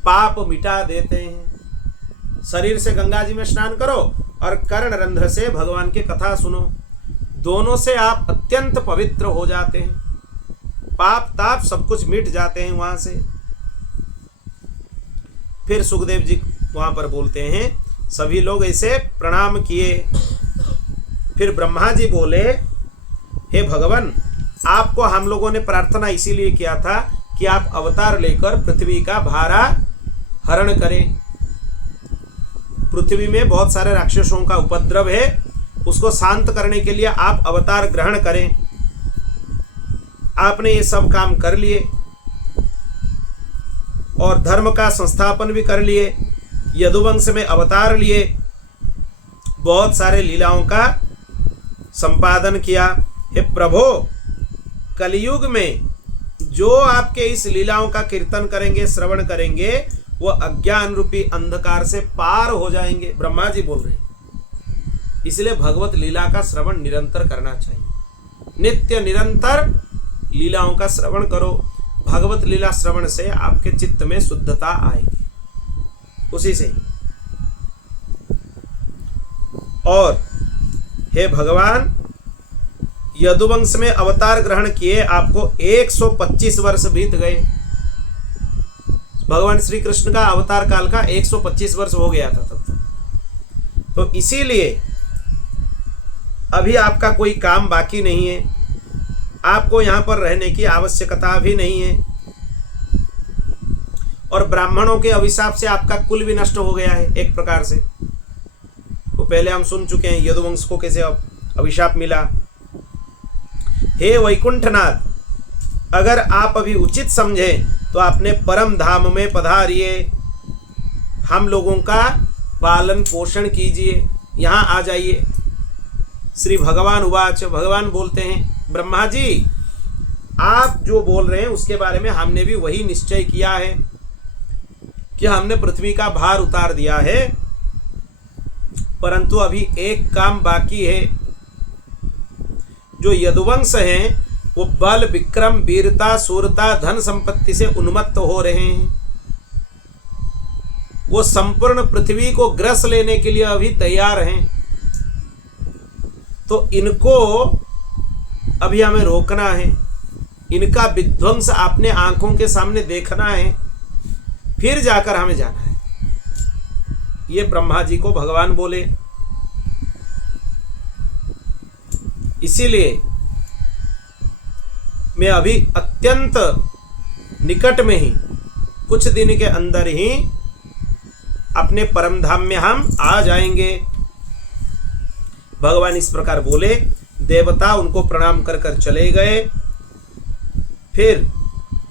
पाप मिटा देते हैं। शरीर से गंगा जी में स्नान करो और कर्ण रंध्र से भगवान की कथा सुनो, दोनों से आप अत्यंत पवित्र हो जाते हैं, पाप ताप सब कुछ मिट जाते हैं वहां से। फिर सुखदेव जी वहां पर बोलते हैं, सभी लोग ऐसे प्रणाम किए। फिर ब्रह्मा जी बोले, हे भगवान, आपको हम लोगों ने प्रार्थना इसीलिए किया था कि आप अवतार लेकर पृथ्वी का भारा हरण करें। पृथ्वी में बहुत सारे राक्षसों का उपद्रव है, उसको शांत करने के लिए आप अवतार ग्रहण करें। आपने ये सब काम कर लिए और धर्म का संस्थापन भी कर लिए, यदुवंश में अवतार लिए, बहुत सारे लीलाओं का संपादन किया। हे प्रभो, कलयुग में जो आपके इस लीलाओं का कीर्तन करेंगे, श्रवण करेंगे, वो अज्ञान रूपी अंधकार से पार हो जाएंगे। ब्रह्मा जी बोल रहे हैं, इसलिए भगवत लीला का श्रवण निरंतर करना चाहिए। नित्य निरंतर लीलाओं का श्रवण करो, भगवत लीला श्रवण से आपके चित्त में शुद्धता आएगी, उसी से। और हे भगवान, यदुवंश में अवतार ग्रहण किए आपको 125 वर्ष बीत गए। भगवान श्री कृष्ण का अवतार काल का 125 वर्ष हो गया था तब तक। तो इसीलिए अभी आपका कोई काम बाकी नहीं है, आपको यहां पर रहने की आवश्यकता भी नहीं है, और ब्राह्मणों के अभिशाप से आपका कुल भी नष्ट हो गया है एक प्रकार से। तो पहले हम सुन चुके हैं यदुवंश को कैसे अभिशाप मिला। हे वैकुंठनाथ, अगर आप अभी उचित समझें तो अपने परम धाम में पधारिए, हम लोगों का पालन पोषण कीजिए, यहाँ आ जाइए। श्री भगवान उवाच, भगवान बोलते हैं, ब्रह्मा जी, आप जो बोल रहे हैं उसके बारे में हमने भी वही निश्चय किया है कि हमने पृथ्वी का भार उतार दिया है, परंतु अभी एक काम बाकी है। जो यदुवंश हैं वो बल, विक्रम, वीरता, शूरता, धन संपत्ति से उन्मत्त हो रहे हैं, वो संपूर्ण पृथ्वी को ग्रस लेने के लिए अभी तैयार हैं। तो इनको अभी हमें रोकना है, इनका विध्वंस अपने आंखों के सामने देखना है, फिर जाकर हमें जाना है। ये ब्रह्मा जी को भगवान बोले। इसीलिए मैं अभी अत्यंत निकट में ही, कुछ दिन के अंदर ही अपने परम धाम में हम आ जाएंगे। भगवान इस प्रकार बोले, देवता उनको प्रणाम कर कर चले गए। फिर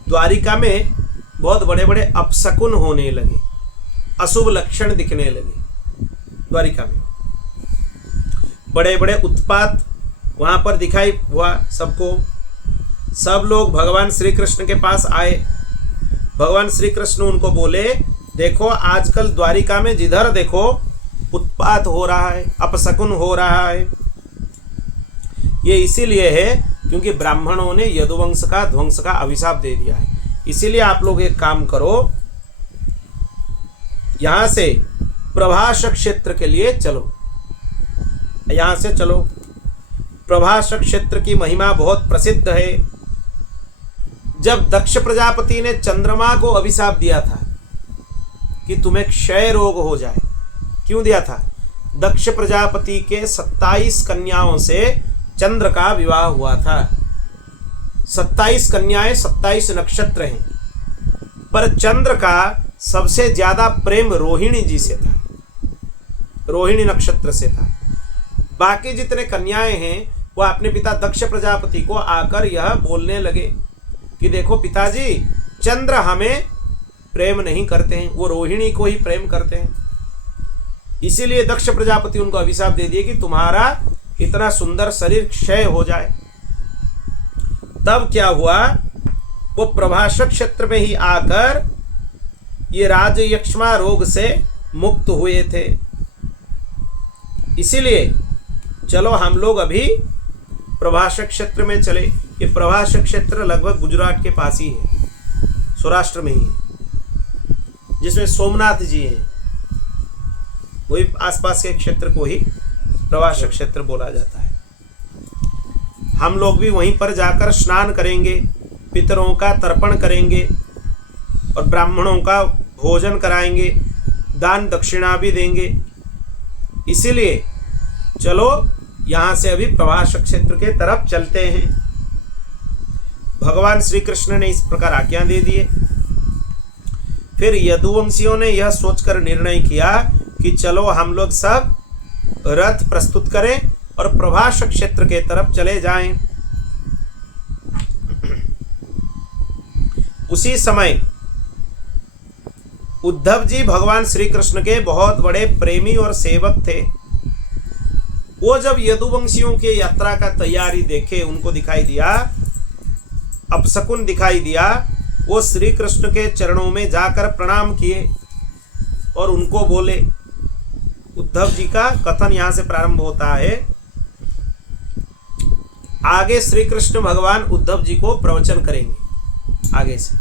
द्वारिका में बहुत बड़े बड़े अपशकुन होने लगे, अशुभ लक्षण दिखने लगे। द्वारिका में बड़े बड़े उत्पात वहां पर दिखाई हुआ सबको। सब लोग भगवान श्री कृष्ण के पास आए। भगवान श्री कृष्ण उनको बोले, देखो आजकल द्वारिका में जिधर देखो उत्पात हो रहा है, अपशकुन हो रहा है। ये इसीलिए है क्योंकि ब्राह्मणों ने यदुवंश का ध्वंस का अभिशाप दे दिया है। इसीलिए आप लोग एक काम करो, यहां से प्रभास क्षेत्र के लिए चलो, यहां से चलो। प्रभास क्षेत्र की महिमा बहुत प्रसिद्ध है। जब दक्ष प्रजापति ने चंद्रमा को अभिशाप दिया था कि तुम्हें क्षय रोग हो जाए, क्यों दिया था? दक्ष प्रजापति के 27 कन्याओं से चंद्र का विवाह हुआ था। 27 कन्याएं, 27 नक्षत्र हैं, पर चंद्र का सबसे ज्यादा प्रेम रोहिणी जी से था, रोहिणी नक्षत्र से था। बाकी जितने कन्याएं हैं वो अपने पिता दक्ष प्रजापति को आकर यह बोलने लगे कि देखो पिताजी, चंद्र हमें प्रेम नहीं करते हैं, वो रोहिणी को ही प्रेम करते हैं। इसीलिए दक्ष प्रजापति उनको अभिशाप दे दिए कि तुम्हारा इतना सुंदर शरीर क्षय हो जाए। तब क्या हुआ, वो प्रभाष क्षेत्र में ही आकर ये राजयक्ष्मा रोग से मुक्त हुए थे। इसीलिए चलो हम लोग अभी प्रभाष क्षेत्र में चले। ये प्रभाष क्षेत्र लगभग गुजरात के पास ही है, सौराष्ट्र में ही है, जिसमें सोमनाथ जी हैं। वही आसपास के क्षेत्र को ही प्रभाष क्षेत्र बोला जाता है। हम लोग भी वहीं पर जाकर स्नान करेंगे, पितरों का तर्पण करेंगे और ब्राह्मणों का भोजन कराएंगे, दान दक्षिणा भी देंगे। इसीलिए चलो यहाँ से अभी प्रभाष क्षेत्र के तरफ चलते हैं। भगवान श्री कृष्ण ने इस प्रकार आज्ञा दे दिए। फिर यदुवंशियों ने यह सोचकर निर्णय किया कि चलो हम लोग सब रथ प्रस्तुत करें और प्रभाष क्षेत्र के तरफ चले जाएं। उसी समय उद्धव जी भगवान श्री कृष्ण के बहुत बड़े प्रेमी और सेवक थे। वो जब यदुवंशियों के यात्रा का तैयारी देखे, उनको दिखाई दिया, अपशकुन दिखाई दिया, वो श्री कृष्ण के चरणों में जाकर प्रणाम किए और उनको बोले। उद्धव जी का कथन यहाँ से प्रारंभ होता है। आगे श्री कृष्ण भगवान उद्धव जी को प्रवचन करेंगे। आगे से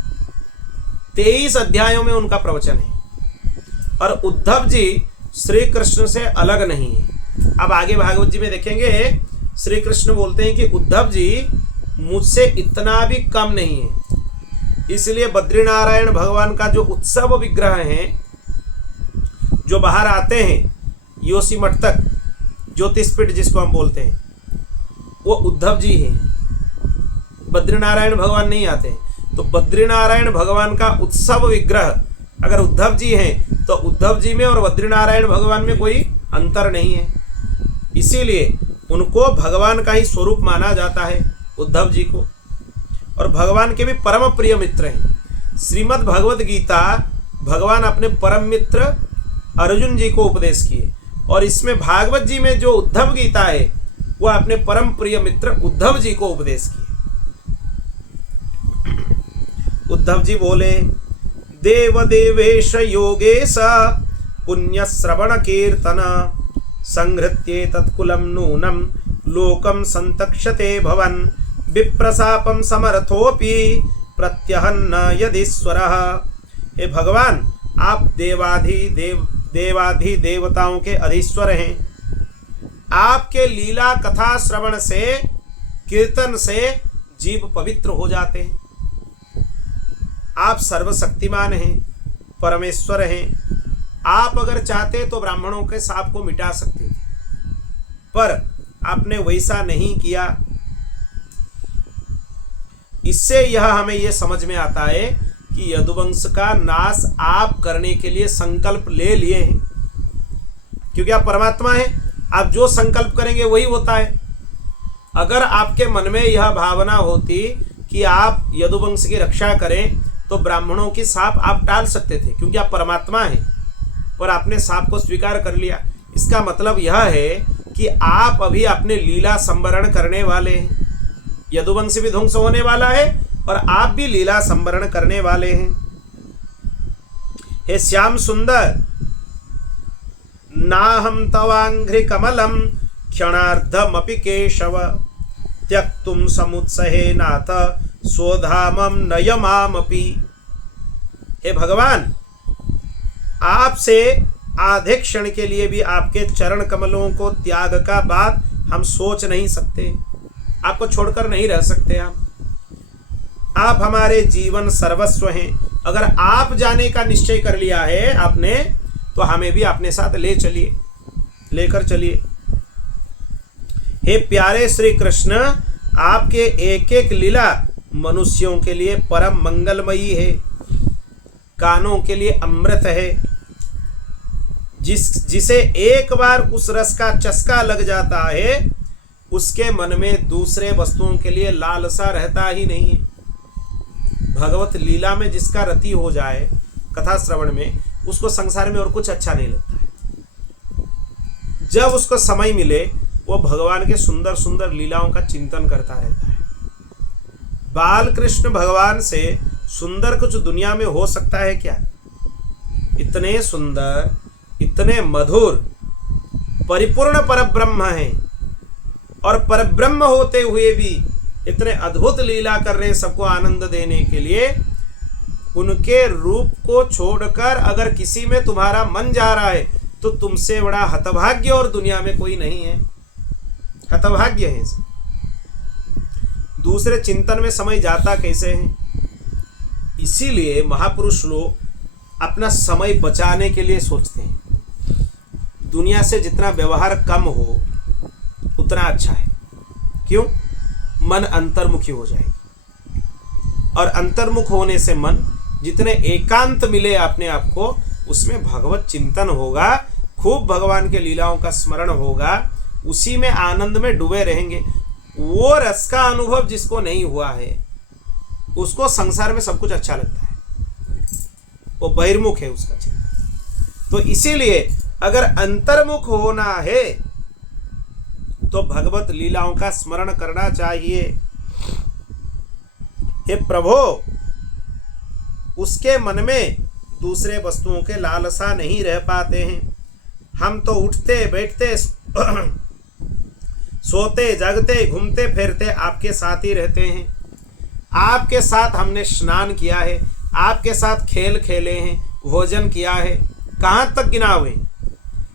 23 अध्यायों में उनका प्रवचन है और उद्धव जी श्री कृष्ण से अलग नहीं है। अब आगे भागवत जी में देखेंगे, श्री कृष्ण बोलते हैं कि उद्धव जी मुझसे इतना भी कम नहीं है। इसलिए बद्रीनारायण भगवान का जो उत्सव विग्रह है, जो बाहर आते हैं योशी मठ तक, ज्योतिषपीठ जिसको हम बोलते हैं, वो उद्धव जी हैं। बद्रीनारायण भगवान नहीं आते हैं। तो बद्रीनारायण भगवान का उत्सव विग्रह अगर उद्धव जी हैं तो उद्धव जी में और बद्रीनारायण भगवान में कोई अंतर नहीं है। इसीलिए उनको भगवान का ही स्वरूप माना जाता है, उद्धव जी को। और भगवान के भी परम प्रिय मित्र हैं। श्रीमद् भगवद गीता भगवान अपने परम मित्र अर्जुन जी को उपदेश किए और इसमें भागवत जी में जो उद्धव गीता है वो अपने परम प्रिय मित्र उद्धव जी को उपदेश किए। उद्धव जी बोले, देव देवेश योगेश पुण्य श्रवण कीर्तन संहृत्ये तत्कुलम नूनम लोकम संतक्षते भवन विप्रसापम समर्थोपि प्रत्यहन्न यदीश्वरः। हे भगवान, आप देवाधि देवताओं के अधीश्वर हैं। आपके लीला कथा श्रवण से, कीर्तन से जीव पवित्र हो जाते हैं। आप सर्वशक्तिमान हैं, परमेश्वर हैं। आप अगर चाहते तो ब्राह्मणों के शाप को मिटा सकते थे, पर आपने वैसा नहीं किया। इससे यह हमें यह समझ में आता है कि यदुवंश का नाश आप करने के लिए संकल्प ले लिए हैं, क्योंकि आप परमात्मा हैं। आप जो संकल्प करेंगे वही होता है। अगर आपके मन में यह भावना होती कि आप यदुवंश की रक्षा करें तो ब्राह्मणों की शाप आप टाल सकते थे, क्योंकि आप परमात्मा हैं, पर आपने शाप को स्वीकार कर लिया। इसका मतलब यह है कि आप अभी अपने लीला संवरण करने वाले हैं। यदुवंश भी ध्वंस होने वाला है और आप भी लीला संवरण करने वाले हैं। हे श्याम सुंदर, नाहं तवांघ्रि कमलम क्षणार्धमपि केशव त्यक्तुम समुत्सहे नाथ स्वधामम नयमामपि। हे भगवान, आपसे आधे क्षण के लिए भी आपके चरण कमलों को त्याग का बात हम सोच नहीं सकते। आपको छोड़कर नहीं रह सकते हम। आप हमारे जीवन सर्वस्व हैं। अगर आप जाने का निश्चय कर लिया है आपने, तो हमें भी अपने साथ लेकर चलिए। हे प्यारे श्री कृष्ण, आपके एक एक लीला मनुष्यों के लिए परम मंगलमयी है, कानों के लिए अमृत है। जिसे एक बार उस रस का चस्का लग जाता है उसके मन में दूसरे वस्तुओं के लिए लालसा रहता ही नहीं है। भगवत लीला में जिसका रति हो जाए कथा श्रवण में, उसको संसार में और कुछ अच्छा नहीं लगता है। जब उसको समय मिले वो भगवान के सुंदर सुंदर लीलाओं का चिंतन करता रहता है। बाल कृष्ण भगवान से सुंदर कुछ दुनिया में हो सकता है क्या? इतने सुंदर, इतने मधुर, परिपूर्ण परब्रह्म हैं, और परब्रह्म होते हुए भी इतने अद्भुत लीला कर रहे हैं सबको आनंद देने के लिए। उनके रूप को छोड़कर अगर किसी में तुम्हारा मन जा रहा है तो तुमसे बड़ा हतभाग्य और दुनिया में कोई नहीं है। हतभाग्य है। दूसरे चिंतन में समय जाता कैसे है? इसीलिए महापुरुष लोग अपना समय बचाने के लिए सोचते हैं। दुनिया से जितना व्यवहार कम हो उतना अच्छा है। क्यों? मन अंतर्मुखी हो जाएगी, और अंतर्मुख होने से मन जितने एकांत मिले अपने आप को, उसमें भगवत चिंतन होगा, खूब भगवान के लीलाओं का स्मरण होगा, उसी में आनंद में डूबे रहेंगे। वो रस का अनुभव जिसको नहीं हुआ है उसको संसार में सब कुछ अच्छा लगता है, वो बहिर्मुख है उसका चिंतन। तो इसीलिए अगर अंतर्मुख होना है तो भगवत लीलाओं का स्मरण करना चाहिए। हे प्रभु, उसके मन में दूसरे वस्तुओं के लालसा नहीं रह पाते हैं। हम तो उठते बैठते सोते जागते घूमते फिरते आपके साथ ही रहते हैं। आपके साथ हमने स्नान किया है, आपके साथ खेल खेले हैं, भोजन किया है, कहाँ तक गिना हुए।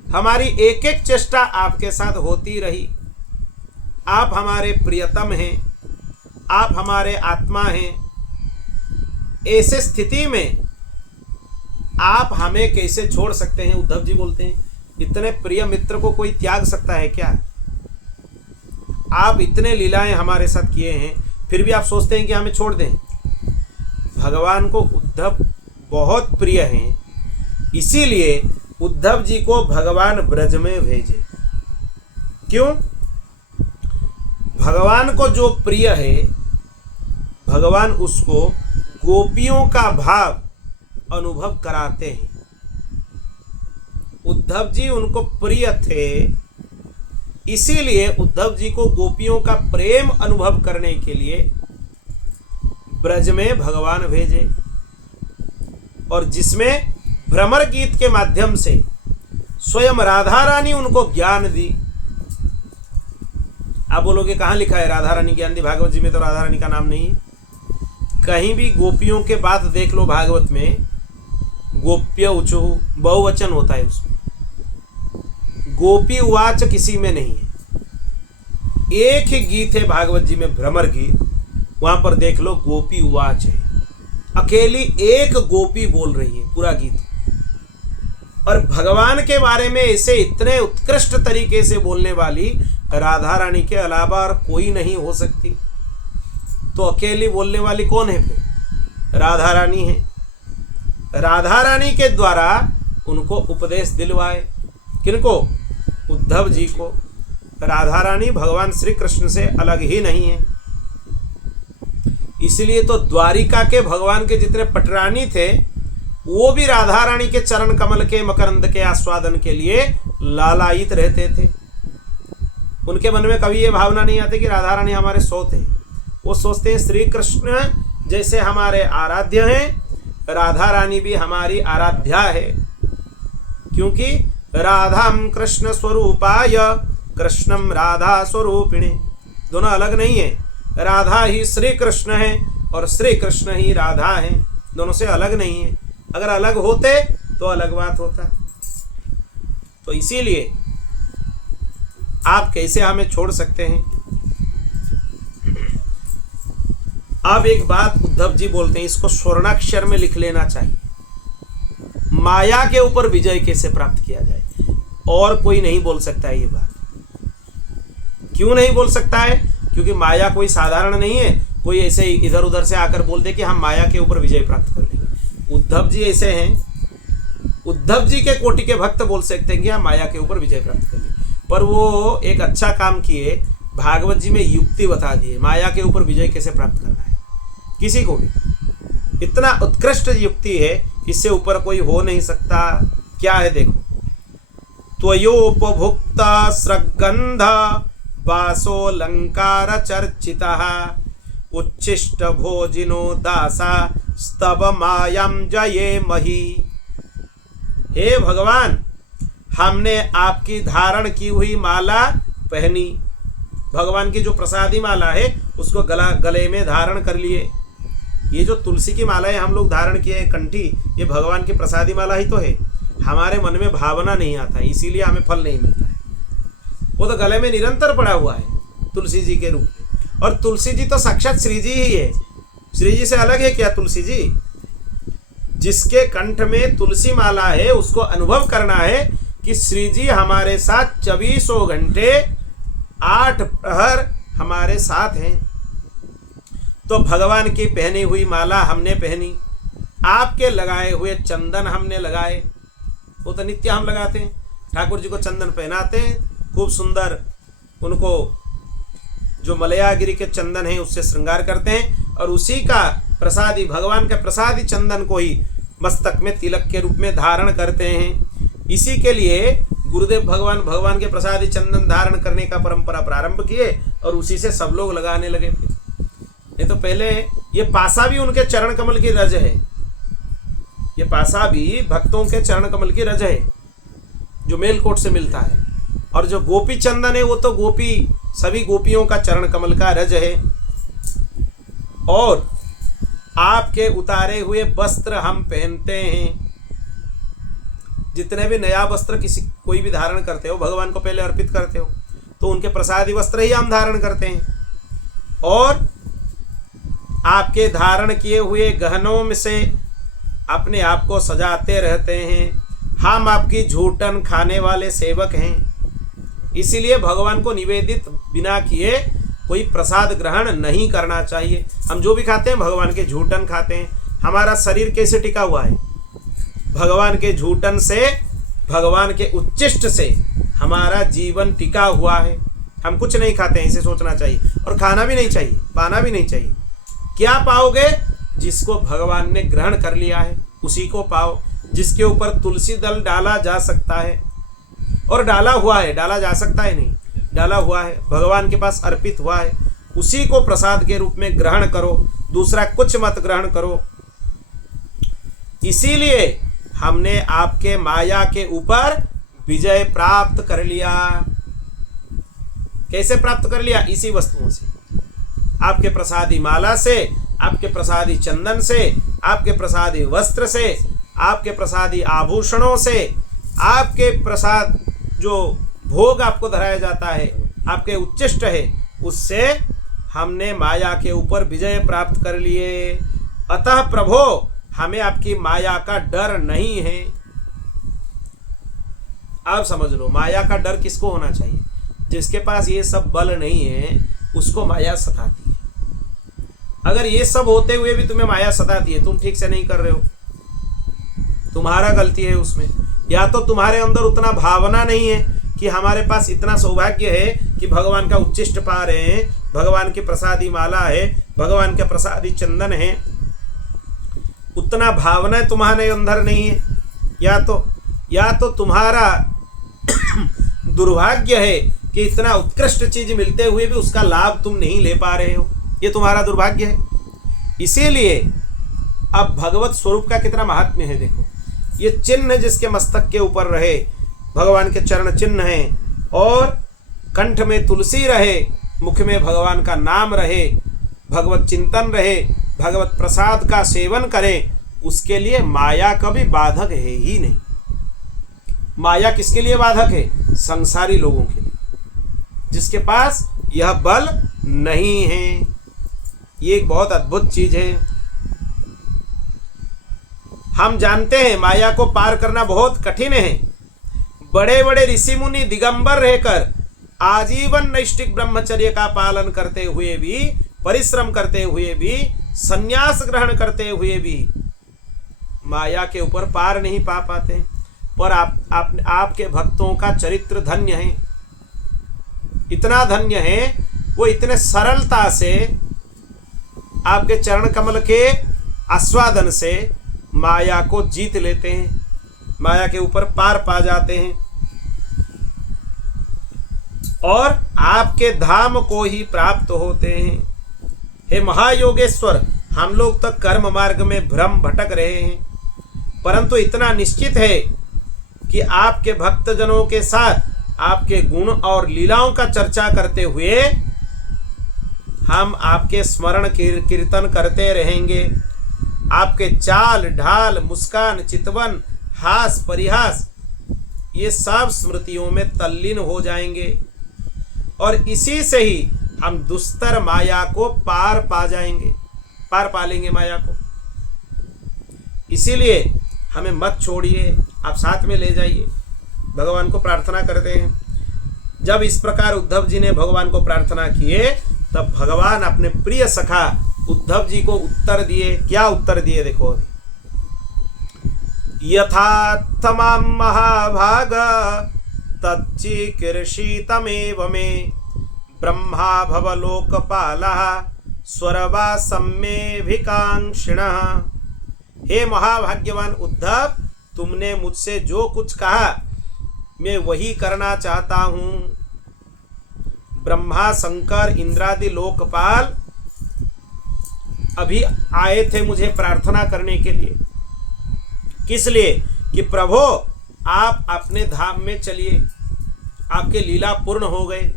हमारी एक एक चेष्टा आपके साथ होती रही। आप हमारे प्रियतम हैं, आप हमारे आत्मा हैं। ऐसे स्थिति में आप हमें कैसे छोड़ सकते हैं? उद्धव जी बोलते हैं, इतने प्रिय मित्र को कोई त्याग सकता है क्या? आप इतने लीलाएं हमारे साथ किए हैं, फिर भी आप सोचते हैं कि हमें छोड़ दें। भगवान को उद्धव बहुत प्रिय हैं, इसीलिए उद्धव जी को भगवान ब्रज में भेजे। क्यों? भगवान को जो प्रिय है, भगवान उसको गोपियों का भाव अनुभव कराते हैं। उद्धव जी उनको प्रिय थे, इसीलिए उद्धव जी को गोपियों का प्रेम अनुभव करने के लिए ब्रज में भगवान भेजे, और जिसमें भ्रमर गीत के माध्यम से स्वयं राधा रानी उनको ज्ञान दी। आप बोलोगे कहाँ लिखा है राधा रानी ज्ञान दी? भागवत जी में तो राधा रानी का नाम नहीं है। कहीं भी गोपियों के बात देख लो, भागवत में गोप्य उचु बहुवचन होता है, उसमें गोपी उवाच किसी में नहीं है। एक ही गीत है भागवत जी में, भ्रमर गीत, वहां पर देख लो गोपी उवाच है, अकेली एक गोपी बोल रही है पूरा गीत। और भगवान के बारे में ऐसे इतने उत्कृष्ट तरीके से बोलने वाली राधा रानी के अलावा और कोई नहीं हो सकती। तो अकेली बोलने वाली कौन है फिर? राधा रानी है। राधा रानी के द्वारा उनको उपदेश दिलवाए। किनको? उद्धव जी को। राधा रानी भगवान श्री कृष्ण से अलग ही नहीं है। इसलिए तो द्वारिका के भगवान के जितने पटरानी थे वो भी राधा रानी के चरण कमल के मकरंद के आस्वादन के लिए लालायित रहते थे। उनके मन में कभी ये भावना नहीं आती कि राधा रानी हमारे सौत हैं। वो सोचते हैं श्री कृष्ण जैसे हमारे आराध्य हैं, राधा रानी भी हमारी आराध्या है। क्योंकि राधाम कृष्ण स्वरूपाय कृष्णम राधा स्वरूपिणे, दोनों अलग नहीं है। राधा ही श्री कृष्ण है और श्री कृष्ण ही राधा है, दोनों से अलग नहीं है। अगर अलग होते तो अलग बात होता। तो इसीलिए आप कैसे हमें छोड़ सकते हैं? अब एक बात उद्धव जी बोलते हैं, इसको स्वर्णाक्षर में लिख लेना चाहिए। माया के ऊपर विजय कैसे प्राप्त किया जाए, और कोई नहीं बोल सकता है ये बात। क्यों नहीं बोल सकता है? क्योंकि माया कोई साधारण नहीं है, कोई ऐसे इधर उधर से आकर बोल दे कि हम माया के ऊपर विजय प्राप्त कर लेंगे। उद्धव जी ऐसे हैं, उद्धव जी के कोटि के भक्त बोल सकते हैं कि हम माया के ऊपर विजय प्राप्त कर लेंगे। पर वो एक अच्छा काम किए, भागवत जी में युक्ति बता दी है माया के ऊपर विजय कैसे प्राप्त करना है। किसी को भी इतना उत्कृष्ट युक्ति है, इससे ऊपर कोई हो नहीं सकता। क्या है देखो, त्वयोपभुक्ता स्रगंध वासोलंकार चर्चितः उच्छिष्ट भोजिनो दासा स्तव मायां जये मही। हे भगवान, हमने आपकी धारण की हुई माला पहनी, भगवान की जो प्रसादी माला है उसको गले में धारण कर लिए। ये जो तुलसी की माला है हम लोग धारण किए कंठी, ये भगवान की प्रसादी माला ही तो है। हमारे मन में भावना नहीं आता है, इसीलिए हमें फल नहीं मिलता है। वो तो गले में निरंतर पड़ा हुआ है तुलसी जी के रूप में, और तुलसी जी तो साक्षात श्री जी ही है। श्री जी से अलग है क्या तुलसी जी? जिसके कंठ में तुलसी माला है उसको अनुभव करना है कि श्री जी हमारे साथ 24 घंटे 8 प्रहर हमारे साथ हैं। तो भगवान की पहनी हुई माला हमने पहनी, आपके लगाए हुए चंदन हमने लगाए, वो तो नित्य हम लगाते हैं। ठाकुर जी को चंदन पहनाते हैं, खूब सुंदर उनको जो मलयागिरी के चंदन है उससे श्रृंगार करते हैं, और उसी का प्रसादी भगवान के प्रसादी चंदन को ही मस्तक में तिलक के रूप में धारण करते हैं। इसी के लिए गुरुदेव भगवान के प्रसादी चंदन धारण करने का परंपरा प्रारंभ किए, और उसी से सब लोग लगाने लगे। फिर ये तो पहले ये पासा भी उनके चरण कमल की रज है, ये पासा भी भक्तों के चरण कमल की रज है जो मेलकोट से मिलता है। और जो गोपी चंदन है वो तो सभी गोपियों का चरण कमल का रज है। और आपके उतारे हुए वस्त्र हम पहनते हैं। जितने भी नया वस्त्र कोई भी धारण करते हो भगवान को पहले अर्पित करते हो, तो उनके प्रसादी वस्त्र ही हम धारण करते हैं। और आपके धारण किए हुए गहनों में से अपने आप को सजाते रहते हैं। हम आपकी झूठन खाने वाले सेवक हैं, इसीलिए भगवान को निवेदित बिना किए कोई प्रसाद ग्रहण नहीं करना चाहिए। हम जो भी खाते हैं भगवान के झूठन खाते हैं। हमारा शरीर कैसे टिका हुआ है? भगवान के झूठन से, भगवान के उच्चिष्ट से हमारा जीवन टिका हुआ है। हम कुछ नहीं खाते हैं, इसे सोचना चाहिए, और खाना भी नहीं चाहिए, पाना भी नहीं चाहिए। क्या पाओगे? जिसको भगवान ने ग्रहण कर लिया है उसी को पाओ। जिसके ऊपर तुलसी दल डाला जा सकता है, और डाला हुआ है, डाला जा सकता है नहीं, डाला हुआ है, भगवान के पास अर्पित हुआ है, उसी को प्रसाद के रूप में ग्रहण करो, दूसरा कुछ मत ग्रहण करो। इसीलिए हमने आपके माया के ऊपर विजय प्राप्त कर लिया। कैसे प्राप्त कर लिया? इसी वस्तुओं से, आपके प्रसादी माला से, आपके प्रसादी चंदन से, आपके प्रसादी वस्त्र से, आपके प्रसादी आभूषणों से, आपके प्रसाद जो भोग आपको धराया जाता है, आपके उच्चिष्ट है, उससे हमने माया के ऊपर विजय प्राप्त कर लिए। अतः प्रभो, हमें आपकी माया का डर नहीं है। आप समझ लो, माया का डर किसको होना चाहिए? जिसके पास ये सब बल नहीं है उसको माया सताती है। अगर ये सब होते हुए भी तुम्हें माया सताती है, तुम ठीक से नहीं कर रहे हो, तुम्हारा गलती है उसमें। या तो तुम्हारे अंदर उतना भावना नहीं है कि हमारे पास इतना सौभाग्य है कि भगवान का उच्चिष्ट पा रहे हैं, भगवान की प्रसादी माला है, भगवान के प्रसादी चंदन है, उतना भावना तुम्हारे अंदर नहीं है। या तो तुम्हारा दुर्भाग्य है कि इतना उत्कृष्ट चीज मिलते हुए भी उसका लाभ तुम नहीं ले पा रहे हो, ये तुम्हारा दुर्भाग्य है। इसीलिए अब भगवत स्वरूप का कितना महात्म्य है देखो। ये चिन्ह जिसके मस्तक के ऊपर रहे, भगवान के चरण चिन्ह हैं, और कंठ में तुलसी रहे, मुख में भगवान का नाम रहे, भगवत चिंतन रहे, भगवत प्रसाद का सेवन करें, उसके लिए माया कभी बाधक है ही नहीं। माया किसके लिए बाधक है? संसारी लोगों के लिए, जिसके पास यह बल नहीं है। ये एक बहुत अद्भुत चीज है। हम जानते हैं माया को पार करना बहुत कठिन है। बड़े बड़े ऋषि मुनि दिगंबर रहकर आजीवन नैष्ठिक ब्रह्मचर्य का पालन करते हुए भी, परिश्रम करते हुए भी, संन्यास ग्रहण करते हुए भी माया के ऊपर पार नहीं पा पाते। पर आपके भक्तों का चरित्र धन्य है। इतना धन्य है, वो इतने सरलता से आपके चरण कमल के आस्वादन से माया को जीत लेते हैं, माया के ऊपर पार पा जाते हैं और आपके धाम को ही प्राप्त होते हैं। हे महायोगेश्वर, हम लोग तक कर्म मार्ग में भ्रम भटक रहे हैं, परंतु इतना निश्चित है कि आपके भक्तजनों के साथ आपके गुण और लीलाओं का चर्चा करते हुए हम आपके स्मरण कीर्तन करते रहेंगे। आपके चाल ढाल, मुस्कान, चितवन, हास परिहास, ये सब स्मृतियों में तल्लीन हो जाएंगे और इसी से ही हम दुस्तर माया को पार पा लेंगे माया को। इसीलिए हमें मत छोड़िए, आप साथ में ले जाइए। भगवान को प्रार्थना करते हैं। जब इस प्रकार उद्धव जी ने भगवान को प्रार्थना किए, तब भगवान अपने प्रिय सखा उद्धव जी को उत्तर दिए। क्या उत्तर दिए देखो अभी। यथा तमाम महाभाग तच्चिकीर्षितमेव मे ब्रह्मा भव लोकपालः स्वर्वासम्मेभिकांक्षिणः। हे महाभाग्यवान उद्धव, तुमने मुझसे जो कुछ कहा मैं वही करना चाहता हूं। ब्रह्मा, शंकर, इंद्रादि लोकपाल अभी आए थे मुझे प्रार्थना करने के लिए। किस लिए? कि प्रभु आप अपने धाम में चलिए, आपके लीला पूर्ण हो गए।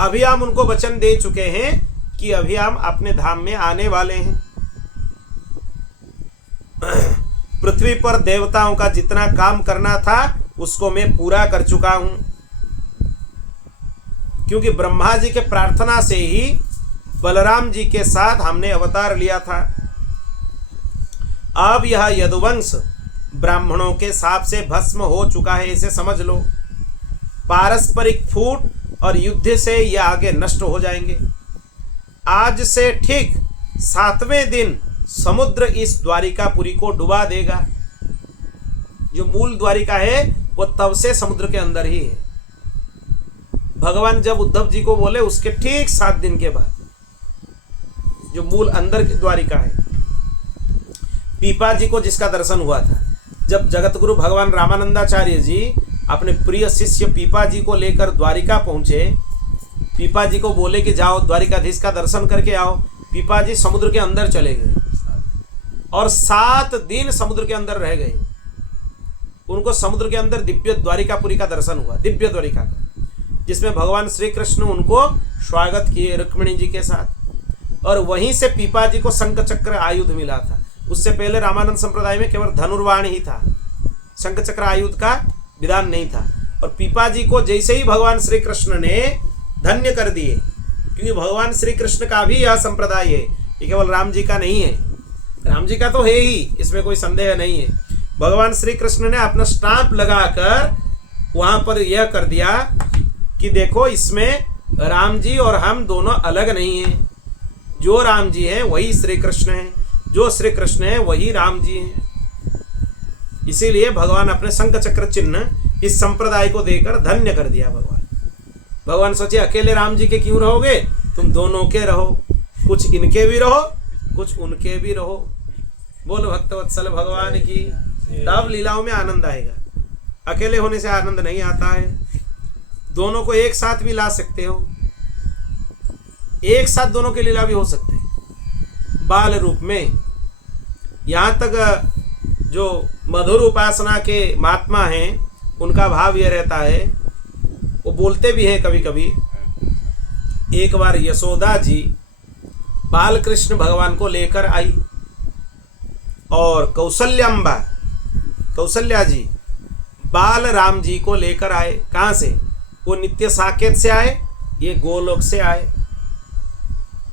अभी हम उनको वचन दे चुके हैं कि अभी हम अपने धाम में आने वाले हैं। पृथ्वी पर देवताओं का जितना काम करना था उसको मैं पूरा कर चुका हूं, क्योंकि ब्रह्मा जी के प्रार्थना से ही बलराम जी के साथ हमने अवतार लिया था। अब यह यदुवंश ब्राह्मणों के शाप से भस्म हो चुका है, इसे समझ लो। पारस्परिक फूट और युद्ध से ये आगे नष्ट हो जाएंगे। आज से ठीक 7वें दिन समुद्र इस द्वारिकापुरी को डुबा देगा। जो मूल द्वारिका है वो तब से समुद्र के अंदर ही है। भगवान जब उद्धव जी को बोले उसके ठीक 7 दिन के बाद जो मूल अंदर की द्वारिका है। पीपा जी को जिसका दर्शन हुआ था, जब जगतगुरु भगवान रामानंदाचार्य जी अपने प्रिय शिष्य पीपा जी को लेकर द्वारिका पहुंचे, पीपा जी को बोले कि जाओ द्वारिकाधीश का दर्शन करके आओ। पीपा जी समुद्र के अंदर चले गए और 7 दिन समुद्र के अंदर रह गए। उनको समुद्र के अंदर दिव्य द्वारिकापुरी का दर्शन हुआ, दिव्य द्वारिका का, जिसमें भगवान श्री कृष्ण उनको स्वागत किए रुक्मिणी जी के साथ। और वहीं से पीपा जी को शंख चक्र आयुध मिला था। उससे पहले रामानंद संप्रदाय में केवल धनुर्वाण ही था, शंख चक्र आयुध का विधान नहीं था। और पीपा जी को जैसे ही भगवान श्री कृष्ण ने धन्य कर दिए, क्योंकि भगवान श्री कृष्ण का भी यह संप्रदाय है, ये केवल राम जी का नहीं है। राम जी का तो है ही, इसमें कोई संदेह नहीं है। भगवान श्री कृष्ण ने अपना स्टाम्प लगाकर वहां पर यह कर दिया कि देखो इसमें राम जी और हम दोनों अलग नहीं हैं। जो राम जी है वही श्री कृष्ण है, जो श्री कृष्ण है वही राम जी हैं। इसीलिए भगवान अपने शंख चक्र चिन्ह इस संप्रदाय को देकर धन्य कर दिया। भगवान सोचे अकेले राम जी के क्यों रहोगे, तुम दोनों के रहो, कुछ इनके भी रहो कुछ उनके भी रहो। बोलो भक्तवत्सल भगवान की। तब लीलाओं में आनंद आएगा। अकेले होने से आनंद नहीं आता है। दोनों को एक साथ भी ला सकते हो, एक साथ दोनों की लीला भी हो सकते हैं बाल रूप में। यहाँ तक जो मधुर उपासना के महात्मा हैं उनका भाव यह रहता है, वो बोलते भी हैं कभी कभी। एक बार यशोदा जी बाल कृष्ण भगवान को लेकर आई और कौशल्या जी बाल राम जी को लेकर आए। कहाँ से? वो नित्य साकेत से आए, ये गोलोक से आए,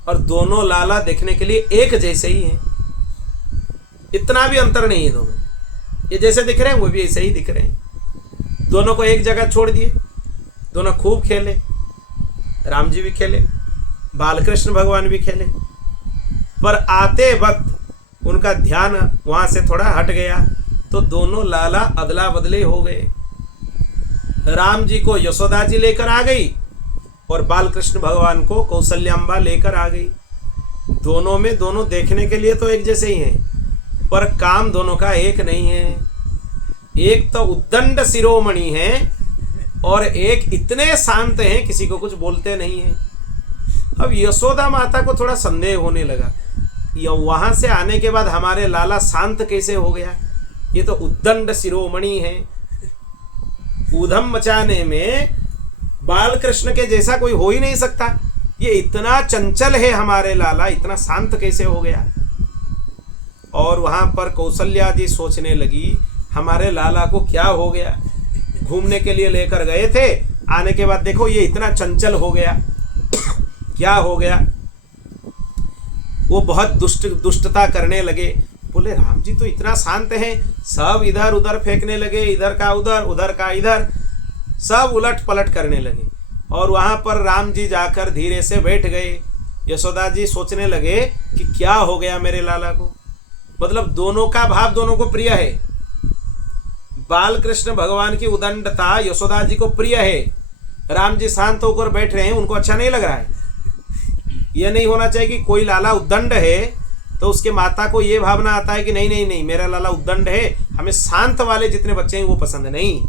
और दोनों लाला देखने के लिए एक जैसे ही हैं। इतना भी अंतर नहीं है दोनों, ये जैसे दिख रहे हैं वो भी ऐसे ही दिख रहे हैं। दोनों को एक जगह छोड़ दिए, दोनों खूब खेले, राम जी भी खेले, बालकृष्ण भगवान भी खेले। पर आते वक्त उनका ध्यान वहां से थोड़ा हट गया, तो दोनों लाला अदला बदले हो गए। राम जी को यशोदा जी लेकर आ गई और बाल कृष्ण भगवान को कौशल्याम्बा लेकर आ गई। दोनों में दोनों देखने के लिए तो एक जैसे ही हैं, पर काम दोनों का एक नहीं है। एक तो उद्दंड शिरोमणि है और एक इतने शांत हैं किसी को कुछ बोलते नहीं है। अब यशोदा माता को थोड़ा संदेह होने लगा, वहां से आने के बाद हमारे लाला शांत कैसे हो गया? ये तो उद्दंड शिरोमणि है, ऊधम मचाने में बाल कृष्ण के जैसा कोई हो ही नहीं सकता। ये इतना चंचल है हमारे लाला, इतना शांत कैसे हो गया? और वहां पर कौशल्या जी सोचने लगी हमारे लाला को क्या हो गया? घूमने के लिए लेकर गए थे, आने के बाद देखो ये इतना चंचल हो गया, क्या हो गया? वो बहुत दुष्टता करने लगे। बोले राम जी तो इतना शांत हैं, सब इधर उधर फेंकने लगे, इधर का उधर, उधर का इधर, सब उलट पलट करने लगे। और वहां पर राम जी जाकर धीरे से बैठ गए। यशोदा जी सोचने लगे कि क्या हो गया मेरे लाला को। मतलब दोनों का भाव दोनों को प्रिय है। बाल कृष्ण भगवान की उदंडता यशोदा जी को प्रिय है। राम जी शांत होकर बैठ रहे हैं, उनको अच्छा नहीं लग रहा है। यह नहीं होना चाहिए कि कोई लाला उद्दंड है तो उसके माता को यह भावना आता है कि नहीं नहीं नहीं मेरा लाला उद्दंड है, हमें शांत वाले जितने बच्चे हैं वो पसंद नहीं।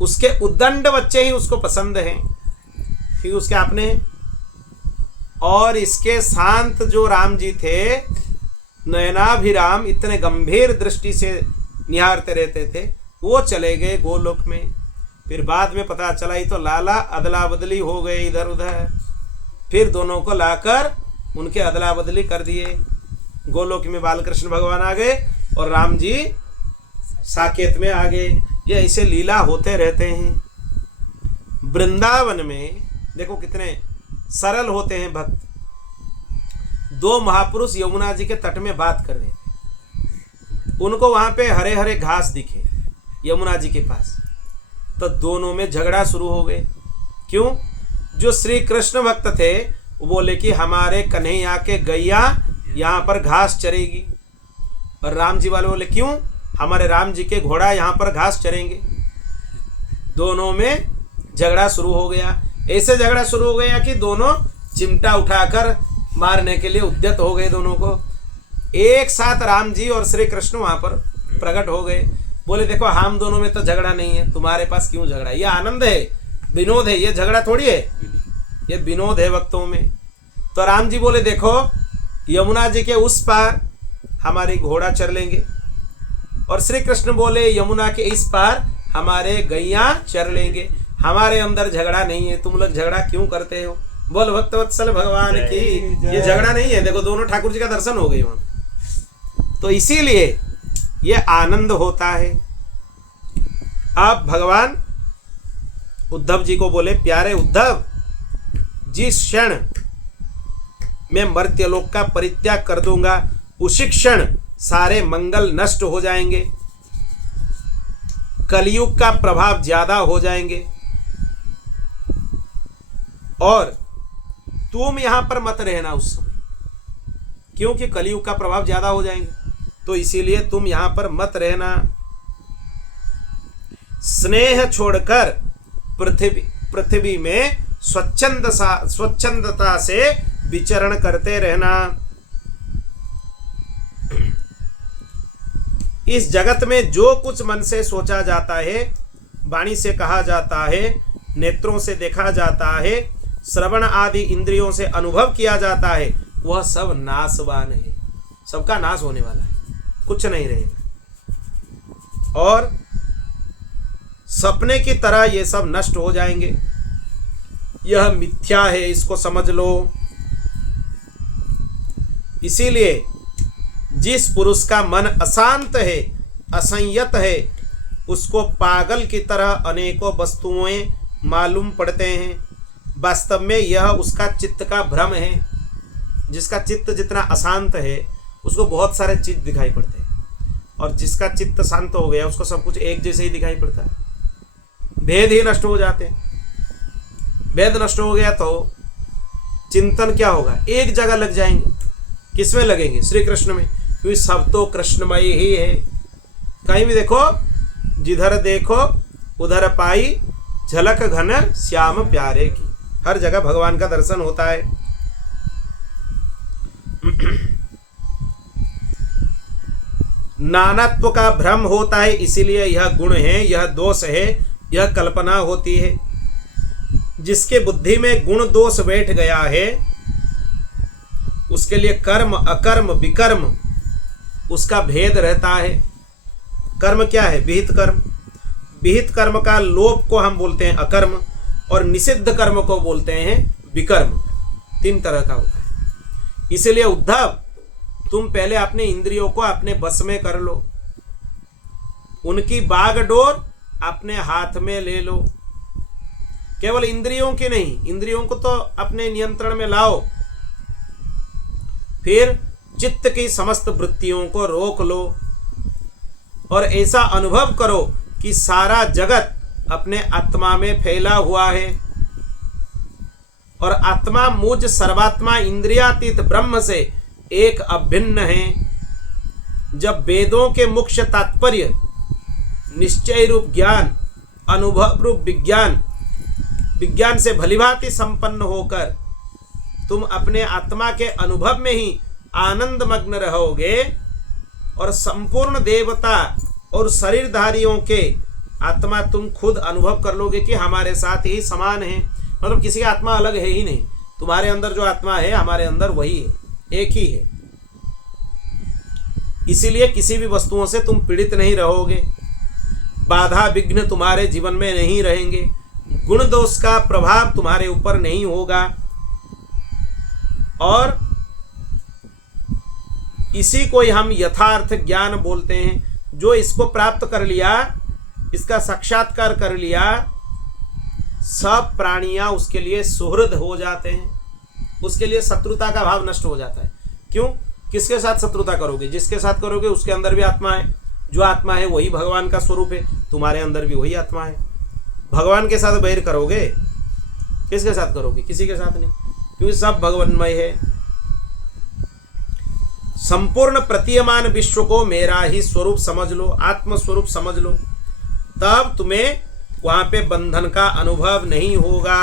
उसके उद्दंड बच्चे ही उसको पसंद हैं, क्योंकि उसके अपने। और इसके शांत जो राम जी थे, नयनाभिराम, इतने गंभीर दृष्टि से निहारते रहते थे, वो चले गए गोलोक में। फिर बाद में पता चला ही तो लाला अदला बदली हो गए इधर उधर। फिर दोनों को लाकर उनके अदला बदली कर दिए। गोलोक में बालकृष्ण भगवान आ गए और राम जी साकेत में आ गए। ये ऐसे लीला होते रहते हैं। वृंदावन में देखो कितने सरल होते हैं भक्त। दो महापुरुष यमुना जी के तट में बात कर रहे थे, उनको वहां पे हरे हरे घास दिखे यमुना जी के पास, तो दोनों में झगड़ा शुरू हो गए। क्यों? जो श्री कृष्ण भक्त थे वो बोले कि हमारे कन्हैया के गैया यहाँ पर घास चरेगी, और राम जी वाले बोले क्यों? हमारे राम जी के घोड़ा यहाँ पर घास चरेंगे। दोनों में झगड़ा शुरू हो गया। ऐसे झगड़ा शुरू हो गया कि दोनों चिमटा उठाकर मारने के लिए उद्यत हो गए। दोनों को एक साथ राम जी और श्री कृष्ण वहां पर प्रकट हो गए। बोले देखो हम दोनों में तो झगड़ा नहीं है, तुम्हारे पास क्यों झगड़ा? ये आनंद है, विनोद है, ये झगड़ा थोड़ी है, ये विनोद है भक्तों में। तो राम जी बोले देखो यमुना जी के उस पार हमारे घोड़ा चर लेंगे, और श्री कृष्ण बोले यमुना के इस पार हमारे गैया चर लेंगे। हमारे अंदर झगड़ा नहीं है, तुम लोग झगड़ा क्यों करते हो? बोल भक्तवत्सल भगवान की। ये झगड़ा नहीं है, देखो दोनों ठाकुर जी का दर्शन हो गई वहां। तो इसीलिए ये आनंद होता है। आप भगवान उद्धव जी को बोले प्यारे उद्धव, जिस क्षण मैं मर्त्यलोक का परित्याग कर दूंगा उसी क्षण सारे मंगल नष्ट हो जाएंगे, कलयुग का प्रभाव ज्यादा हो जाएंगे, और तुम यहां पर मत रहना उस समय, क्योंकि कलयुग का प्रभाव ज्यादा हो जाएंगे। तो इसीलिए तुम यहां पर मत रहना। स्नेह छोड़कर पृथ्वी में स्वच्छंदता से विचरण करते रहना। इस जगत में जो कुछ मन से सोचा जाता है, वाणी से कहा जाता है, नेत्रों से देखा जाता है, श्रवण आदि इंद्रियों से अनुभव किया जाता है, वह सब नाशवान है, सबका नाश होने वाला है, कुछ नहीं रहेगा। और सपने की तरह ये सब नष्ट हो जाएंगे। यह मिथ्या है, इसको समझ लो। इसीलिए जिस पुरुष का मन अशांत है, असंयत है, उसको पागल की तरह अनेकों वस्तुएं मालूम पड़ते हैं। वास्तव में यह उसका चित्त का भ्रम है। जिसका चित्त जितना अशांत है उसको बहुत सारे चीज दिखाई पड़ते हैं, और जिसका चित्त शांत हो गया उसको सब कुछ एक जैसे ही दिखाई पड़ता है। भेद ही नष्ट हो जाते हैं। भेद नष्ट हो गया तो चिंतन क्या होगा? एक जगह लग जाएंगे। किसमें लगेंगे? श्री कृष्ण में, क्योंकि सब तो कृष्णमय ही है। कहीं भी देखो, जिधर देखो उधर पाई झलक घन श्याम प्यारे की। हर जगह भगवान का दर्शन होता है। नानात्व का भ्रम होता है, इसीलिए यह गुण है, यह दोष है, यह कल्पना होती है। जिसके बुद्धि में गुण दोष बैठ गया है उसके लिए कर्म अकर्म विकर्म उसका भेद रहता है। कर्म क्या है? विहित कर्म। विहित कर्म का लोप को हम बोलते हैं अकर्म और निषिद्ध कर्म को बोलते हैं विकर्म। 3 तरह का होता है। इसलिए उद्धव, तुम पहले अपने इंद्रियों को अपने बस में कर लो, उनकी बागडोर अपने हाथ में ले लो। केवल इंद्रियों की नहीं, इंद्रियों को तो अपने नियंत्रण में लाओ, फिर चित्त की समस्त वृत्तियों को रोक लो और ऐसा अनुभव करो कि सारा जगत अपने आत्मा में फैला हुआ है और आत्मा मुझ सर्वात्मा इंद्रियातीत ब्रह्म से एक अभिन्न है। जब वेदों के मुख्य तात्पर्य निश्चय रूप ज्ञान, अनुभव रूप विज्ञान, विज्ञान से भलीभांति संपन्न होकर तुम अपने आत्मा के अनुभव में ही आनंद मग्न रहोगे और संपूर्ण देवता और शरीरधारियों के आत्मा तुम खुद अनुभव कर लोगे कि हमारे साथ ही समान है। मतलब किसी का आत्मा अलग है ही नहीं, तुम्हारे अंदर जो आत्मा है हमारे अंदर वही है, एक ही है। इसीलिए किसी भी वस्तुओं से तुम पीड़ित नहीं रहोगे, बाधा विघ्न तुम्हारे जीवन में नहीं रहेंगे, गुण दोष का प्रभाव तुम्हारे ऊपर नहीं होगा। और इसी को हम यथार्थ ज्ञान बोलते हैं। जो इसको प्राप्त कर लिया, इसका साक्षात्कार कर लिया, सब प्राणियां उसके लिए सुहृद हो जाते हैं, उसके लिए शत्रुता का भाव नष्ट हो जाता है। क्यों? किसके साथ शत्रुता करोगे? जिसके साथ करोगे उसके अंदर भी आत्मा है, जो आत्मा है वही भगवान का स्वरूप है, तुम्हारे अंदर भी वही आत्मा है। भगवान के साथ बैर करोगे, किसके साथ करोगे? किसी के साथ नहीं, क्योंकि सब भगवानमय है। संपूर्ण प्रतीयमान विश्व को मेरा ही स्वरूप समझ लो, आत्म स्वरूप समझ लो, तब तुम्हें वहां पे बंधन का अनुभव नहीं होगा।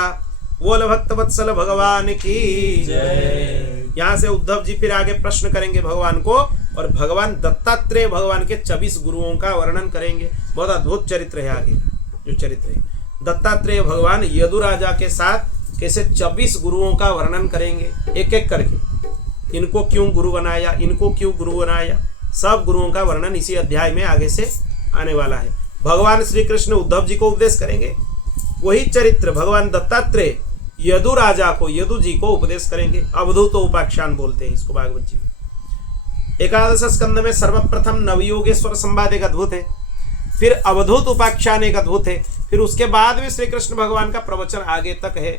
बोल भक्त वत्सल भगवान की जय। यहां से उद्धव जी फिर आगे प्रश्न करेंगे भगवान को, और भगवान दत्तात्रेय भगवान के 24 गुरुओं का वर्णन करेंगे। बहुत अद्भुत चरित्र है आगे जो चरित्र है। दत्तात्रेय भगवान यदु राजा के साथ कैसे 24 गुरुओं का वर्णन करेंगे, एक एक करके। इनको क्यों गुरु बनाया, इनको क्यों गुरु बनाया, सब गुरुओं का वर्णन इसी अध्याय में आगे से आने वाला है। भगवान श्री कृष्ण उद्धव जी को उपदेश करेंगे, वही चरित्र भगवान दत्तात्रेय यदु राजा को, यदु जी को उपदेश करेंगे। अवधूत उपाख्यान बोलते हैं इसको भागवत जी में। एकादश स्कंद में सर्वप्रथम नवयोगेश्वर संवाद एक अद्भुत है, फिर अवधूत उपाख्यान एक अद्भुत है, फिर उसके बाद भी श्री कृष्ण भगवान का प्रवचन आगे तक है।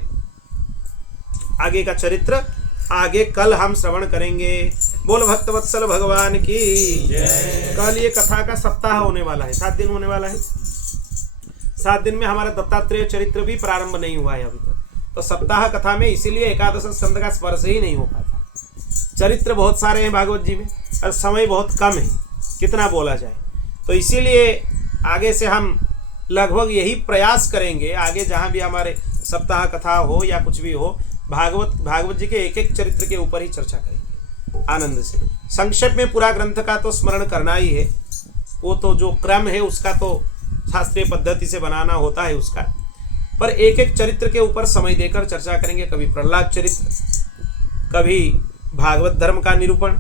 आगे का चरित्र आगे कल हम श्रवण करेंगे। बोल भक्तवत्सल भगवान की जय। कल ये कथा का सप्ताह होने वाला है, 7 दिन होने वाला है। 7 दिन में हमारा दत्तात्रेय चरित्र भी प्रारंभ नहीं हुआ है अभी तक, तो सप्ताह कथा में इसीलिए एकादश स्कंद का स्पर्श ही नहीं हो पाता। चरित्र बहुत सारे हैं भागवत जी में और समय बहुत कम है, कितना बोला जाए। तो इसीलिए आगे से हम लगभग यही प्रयास करेंगे, आगे जहाँ भी हमारे सप्ताह कथा हो या कुछ भी हो, भागवत जी के एक एक चरित्र के ऊपर ही चर्चा करेंगे आनंद से। संक्षेप में पूरा ग्रंथ का तो स्मरण करना ही है, वो तो जो क्रम है उसका तो शास्त्रीय पद्धति से बनाना होता है उसका, पर एक एक चरित्र के ऊपर समय देकर चर्चा करेंगे। कभी प्रहलाद चरित्र, कभी भागवत धर्म का निरूपण,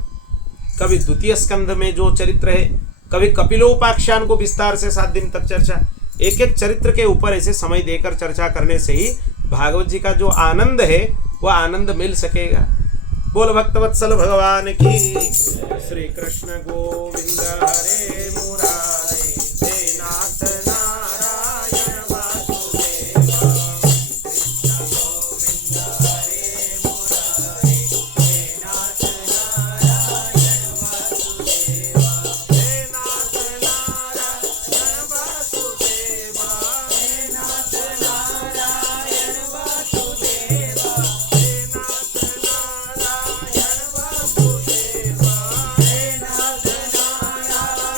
कभी द्वितीय स्कंध में जो चरित्र है, कभी कपिलोपाख्यान को विस्तार से 7 दिन तक चर्चा। एक एक चरित्र के ऊपर ऐसे समय देकर चर्चा करने से ही भागवत जी का जो आनंद है वह आनंद मिल सकेगा। बोल भक्तवत्सल भगवान की। श्री कृष्ण गोविंद हरे मुरारे, हे नाथ नारायण वासुदेवा। कृष्ण गोविंद हरे मुरारे, हे नाथ नारायण वासुदेवा। हे नाथ नारायण वासुदेवा, हे नाथ नारायण वासुदेवा, हे नाथ नारायण वासुदेवा, हे नाथ नारायण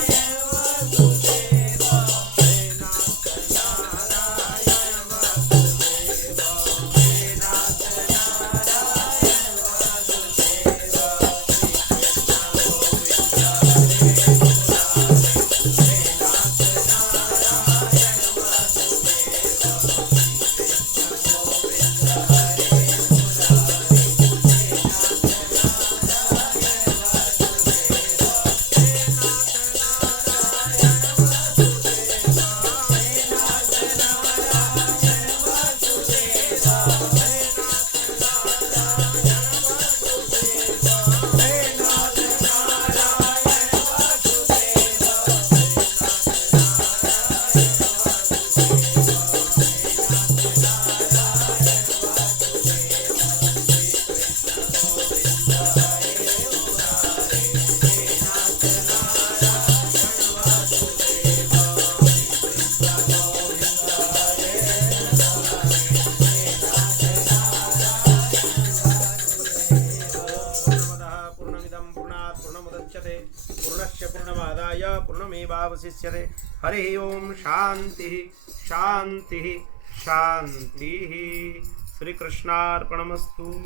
पूर्णमय पूर्णमेवावशिष्यते। हरि ओम शांति शांति शांति। श्री कृष्णार्पणमस्तु।